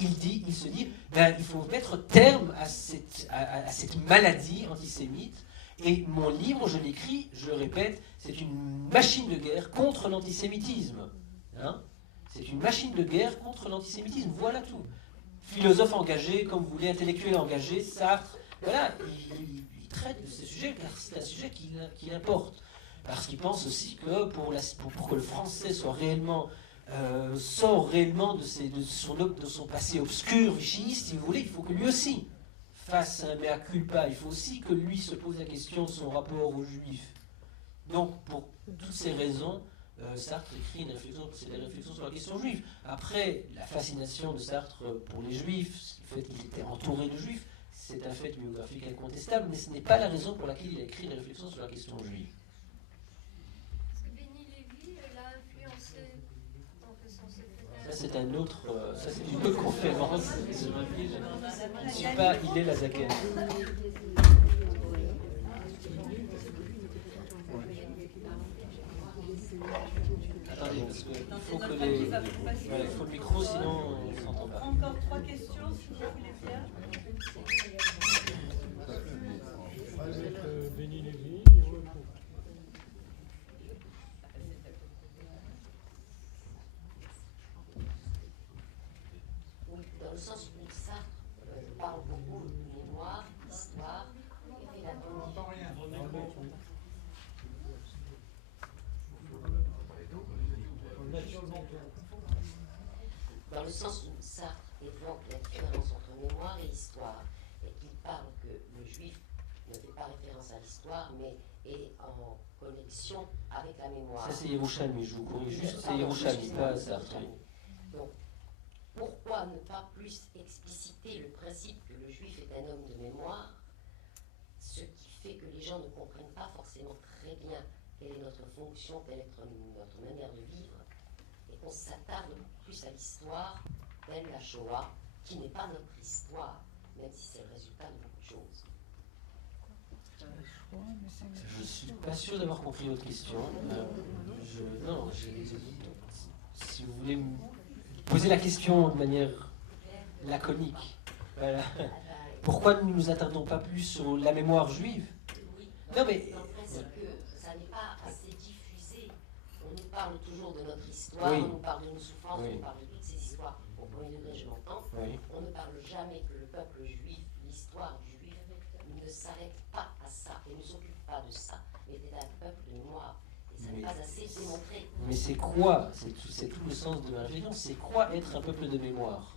il se dit, il faut mettre terme à cette maladie antisémite. Et mon livre, je l'écris, je le répète, c'est une machine de guerre contre l'antisémitisme. Hein, c'est une machine de guerre contre l'antisémitisme, voilà tout. Philosophe engagé, comme vous voulez, intellectuel engagé, Sartre, voilà, il traite de ce sujet car c'est un sujet qui l'importe. Parce qu'il pense aussi que pour que le français soit réellement, sort réellement de son passé obscur, vichyiste, si vous voulez, il faut que lui aussi face à un mea culpa, il faut aussi que lui se pose la question de son rapport aux Juifs. Donc, pour toutes ces raisons, Sartre écrit des réflexions sur la question juive. Après, la fascination de Sartre pour les Juifs, le fait qu'il était entouré de Juifs, c'est un fait biographique incontestable, mais ce n'est pas la raison pour laquelle il a écrit des réflexions sur la question juive. Est-ce que Benny Lévy l'a influencé en faisant ses secrétaire? Ça, c'est un autre, ça c'est une autre conférence. Je ne suis pas Hillel Azaken. Attendez, parce qu'il faut que il faut le micro, sinon on ne s'entend pas. Encore 3 questions, si vous voulez bien. Avec Benny Lévy. Dans le sens où Sartre parle beaucoup de mémoire, d'histoire, et fait la dans le sens où Sartre évoque la différence entre mémoire et histoire, et qu'il parle que le juif ne fait pas référence à l'histoire, mais est en connexion avec la mémoire. Ça c'est Yerushalmi, je vous corrige juste, c'est Yerushalmi, pas Sartre. Donc, pourquoi ne pas plus expliciter le principe que le juif est un homme de mémoire, ce qui fait que les gens ne comprennent pas forcément très bien quelle est notre fonction, quelle est notre manière de vivre, et qu'on s'attarde plus à l'histoire, telle la Shoah, qui n'est pas notre histoire, même si c'est le résultat de beaucoup de choses. Je ne suis pas sûr d'avoir compris votre question. Si vous voulez me poser la question de manière laconique, voilà. Pourquoi ne nous attardons pas plus sur la mémoire juive? Oui, non, mais dans le principe que ça n'est pas assez diffusé. On nous parle toujours de notre histoire, oui. On nous parle de nos souffrances, Oui. On nous parle de toutes ces histoires. Au premier degré, je l'entends. Oui. On ne parle jamais que le peuple juif, l'histoire du juif, ne s'arrête pas à ça et ne s'occupe pas de ça, mais est un peuple de mémoire. Et ça n'est pas assez démontré. Mais c'est quoi, c'est tout le sens de ma réflexion, c'est quoi être un peuple de mémoire?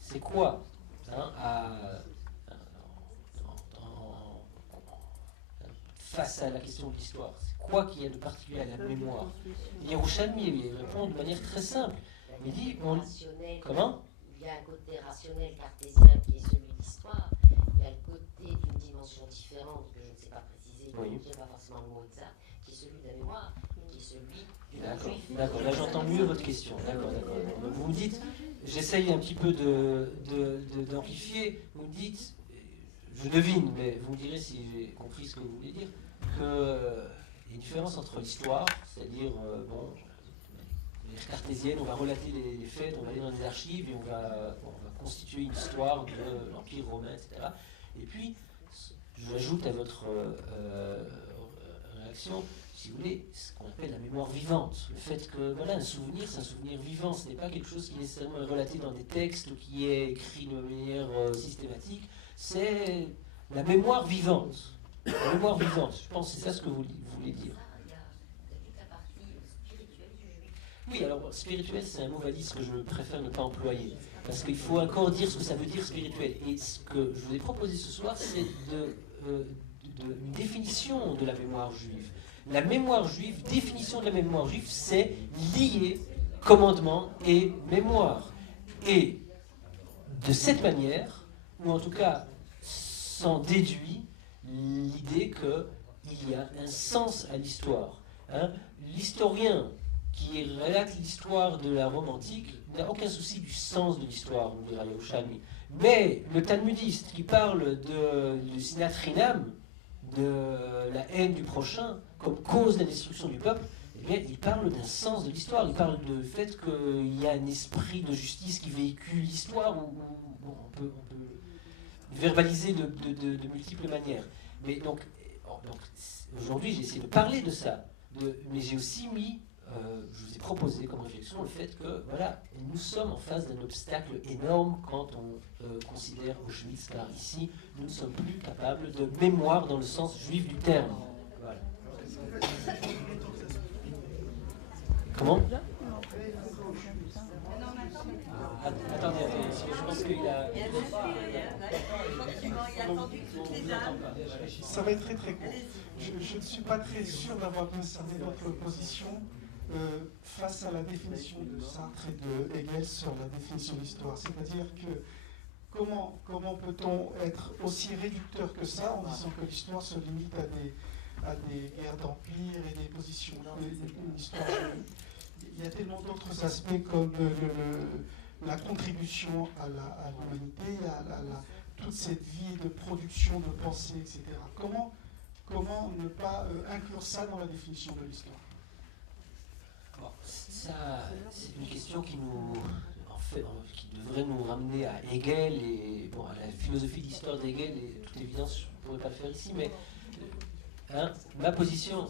C'est quoi face à la question de l'histoire? C'est quoi qu'il y a de particulier à la mémoire? Yerushalmi, il répond de manière très simple. Il dit, comment? Il y a un côté rationnel cartésien qui est celui de l'histoire. Il y a le côté d'une dimension différente que je ne sais pas préciser, Oui. qui n'est pas forcément le mot exact, qui est celui de la mémoire, qui est celui du juif. D'accord, là j'entends mieux votre question. D'accord. Vous me dites, j'essaye un petit peu d'amplifier, vous me dites, je devine, mais vous me direz si j'ai compris ce que vous voulez dire, qu'il y a une différence entre l'histoire, c'est-à-dire, cartésienne, on va relater les faits, on va aller dans les archives et on va constituer une histoire de l'Empire romain, etc. Et puis, j'ajoute à votre réaction, si vous voulez, ce qu'on appelle la mémoire vivante. Le fait que, voilà, un souvenir, c'est un souvenir vivant. Ce n'est pas quelque chose qui nécessairement est relaté dans des textes ou qui est écrit de manière systématique. C'est la mémoire vivante. La mémoire vivante. Je pense que c'est ça ce que vous voulez dire. Oui, alors spirituel, c'est un mot valise que je préfère ne pas employer. Parce qu'il faut encore dire ce que ça veut dire spirituel. Et ce que je vous ai proposé ce soir, c'est une définition de la mémoire juive. La mémoire juive, définition de la mémoire juive, c'est lier commandement et mémoire. Et de cette manière, ou en tout cas s'en déduit l'idée qu'il y a un sens à l'histoire. Hein. L'historien qui relate l'histoire de la Rome antique n'a aucun souci du sens de l'histoire, nous dira Yerushalmi. Mais le talmudiste qui parle du sinat chinam, de la haine du prochain, comme cause de la destruction du peuple, eh bien, il parle d'un sens de l'histoire, il parle du fait qu'il y a un esprit de justice qui véhicule l'histoire, où on peut verbaliser de multiples manières. Mais donc aujourd'hui, j'ai essayé de parler de ça, mais j'ai aussi mis, je vous ai proposé comme réflexion le fait que, voilà, nous sommes en face d'un obstacle énorme quand on considère Auschwitz, car ici, nous ne sommes plus capables de mémoire dans le sens juif du terme. Voilà. Comment? Attendez, je pense qu'il a... Ça va être très très court. Je ne suis pas très sûr d'avoir bien cerné votre position face à la définition de Sartre et de Hegel sur la définition de l'histoire. C'est-à-dire que comment peut-on être aussi réducteur que ça en disant que l'histoire se limite à des guerres d'empire et des positions. Il y a tellement d'autres aspects comme la contribution à l'humanité, à toute cette vie de production, de pensée, etc. Comment ne pas inclure ça dans la définition de l'histoire? Bon, ça, c'est une question qui devrait nous ramener à Hegel et à la philosophie d'histoire d'Hegel, et de toute évidence, je ne pourrais pas le faire ici, mais ma position...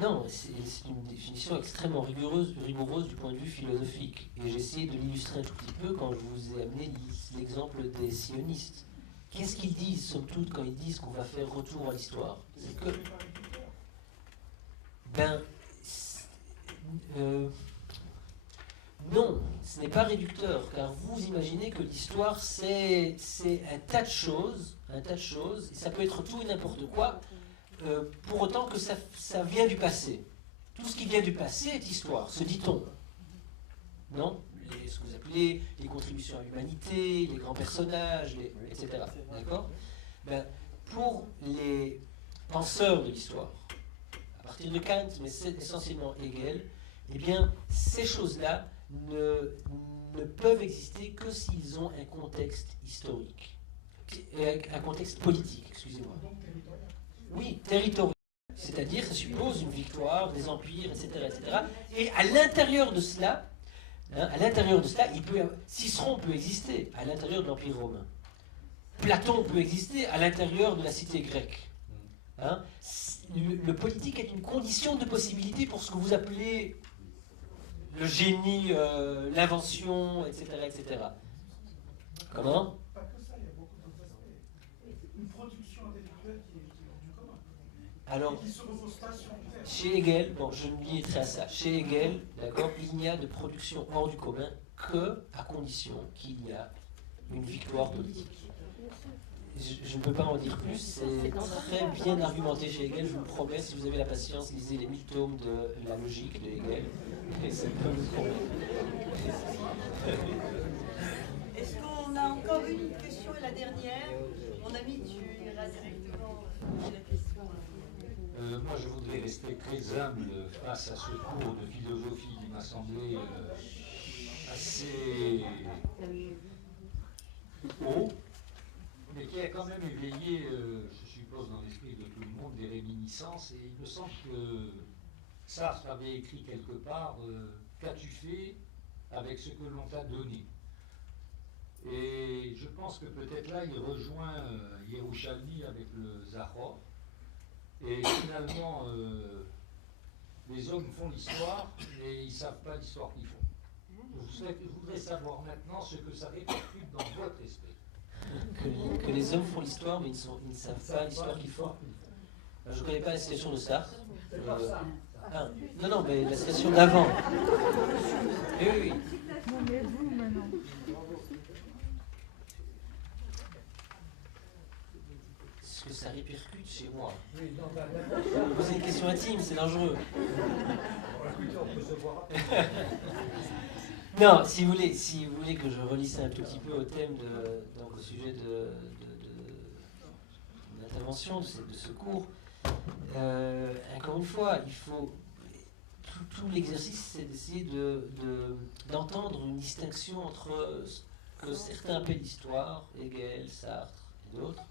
Non, c'est une définition extrêmement rigoureuse du point de vue philosophique. Et j'ai essayé de l'illustrer un tout petit peu quand je vous ai amené l'exemple des sionistes. Qu'est-ce qu'ils disent, somme toute, quand ils disent qu'on va faire retour à l'histoire? C'est que... non, ce n'est pas réducteur, car vous imaginez que l'histoire, c'est un tas de choses, et ça peut être tout et n'importe quoi, pour autant que ça vient du passé. Tout ce qui vient du passé est histoire, se dit-on. Non? Ce que vous appelez les contributions à l'humanité, les grands personnages, etc. D'accord? Pour les penseurs de l'histoire, à partir de Kant, mais c'est essentiellement Hegel, eh bien, ces choses-là ne peuvent exister que s'ils ont un contexte historique, un contexte politique, excusez-moi. Oui, territorial, c'est-à-dire ça suppose une victoire, des empires, etc., etc. Et à l'intérieur de cela, Cicéron peut exister à l'intérieur de l'Empire romain. Platon peut exister à l'intérieur de la cité grecque. Le politique est une condition de possibilité pour ce que vous appelez le génie, l'invention, etc., etc. Comment? Pas que ça, il y a beaucoup d'autres aspects. Une production intellectuelle qui est hors du commun. Alors, et qui se repose pas sur une thèse. Chez Hegel, je me limiterai à ça. Chez Hegel, d'accord, il n'y a de production hors du commun que à condition qu'il y a une victoire politique. Je ne peux pas en dire plus, c'est très bien argumenté chez Hegel, je vous le promets, si vous avez la patience, lisez les 1000 tomes de la logique de Hegel, et ça peut vous convaincre. Est-ce qu'on a encore une question, et la dernière? Mon ami, tu iras directement poser la question. Moi, je voudrais rester très humble face à ce cours de philosophie qui m'a semblé assez haut, mais qui a quand même éveillé, je suppose, dans l'esprit de tout le monde, des réminiscences. Et il me semble que Sartre avait écrit quelque part qu'as-tu fait avec ce que l'on t'a donné? Et je pense que peut-être là, il rejoint Yerushalmi avec le Zahor. Et finalement, les hommes font l'histoire, mais ils ne savent pas l'histoire qu'ils font. Je voudrais savoir maintenant ce que ça répercute dans votre esprit. Que les hommes font l'histoire, mais ils ne savent pas l'histoire qu'ils font. Je ne connais pas la citation de Sartre. Non, mais la citation d'avant. Oui. Non, mais vous, maintenant. Est-ce que ça répercute chez moi? Vous posez une question intime, c'est dangereux. Non, si vous voulez que je relisse un tout petit peu au thème donc au sujet de l'intervention de ce cours, encore une fois, il faut tout l'exercice, c'est d'essayer d'entendre une distinction entre ce que certains appellent l'histoire, Hegel, Sartre et d'autres,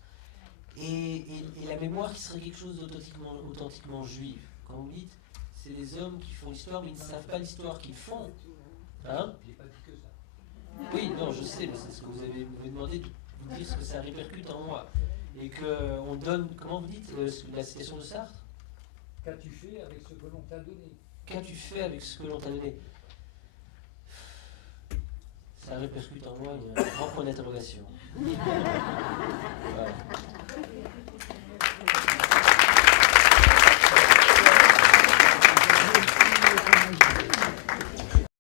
et la mémoire qui serait quelque chose d'authentiquement juif. Quand vous dites, c'est les hommes qui font l'histoire, mais ils ne savent pas l'histoire qu'ils font. Hein? Oui, non, je sais, mais c'est ce que vous avez demandé de vous dire ce que ça répercute en moi. Et qu'on donne, comment vous dites, la citation de Sartre? Qu'as-tu fait avec ce que l'on t'a donné? Qu'as-tu fait avec ce que l'on t'a donné? Ça répercute en moi, il y a un grand point d'interrogation. Voilà.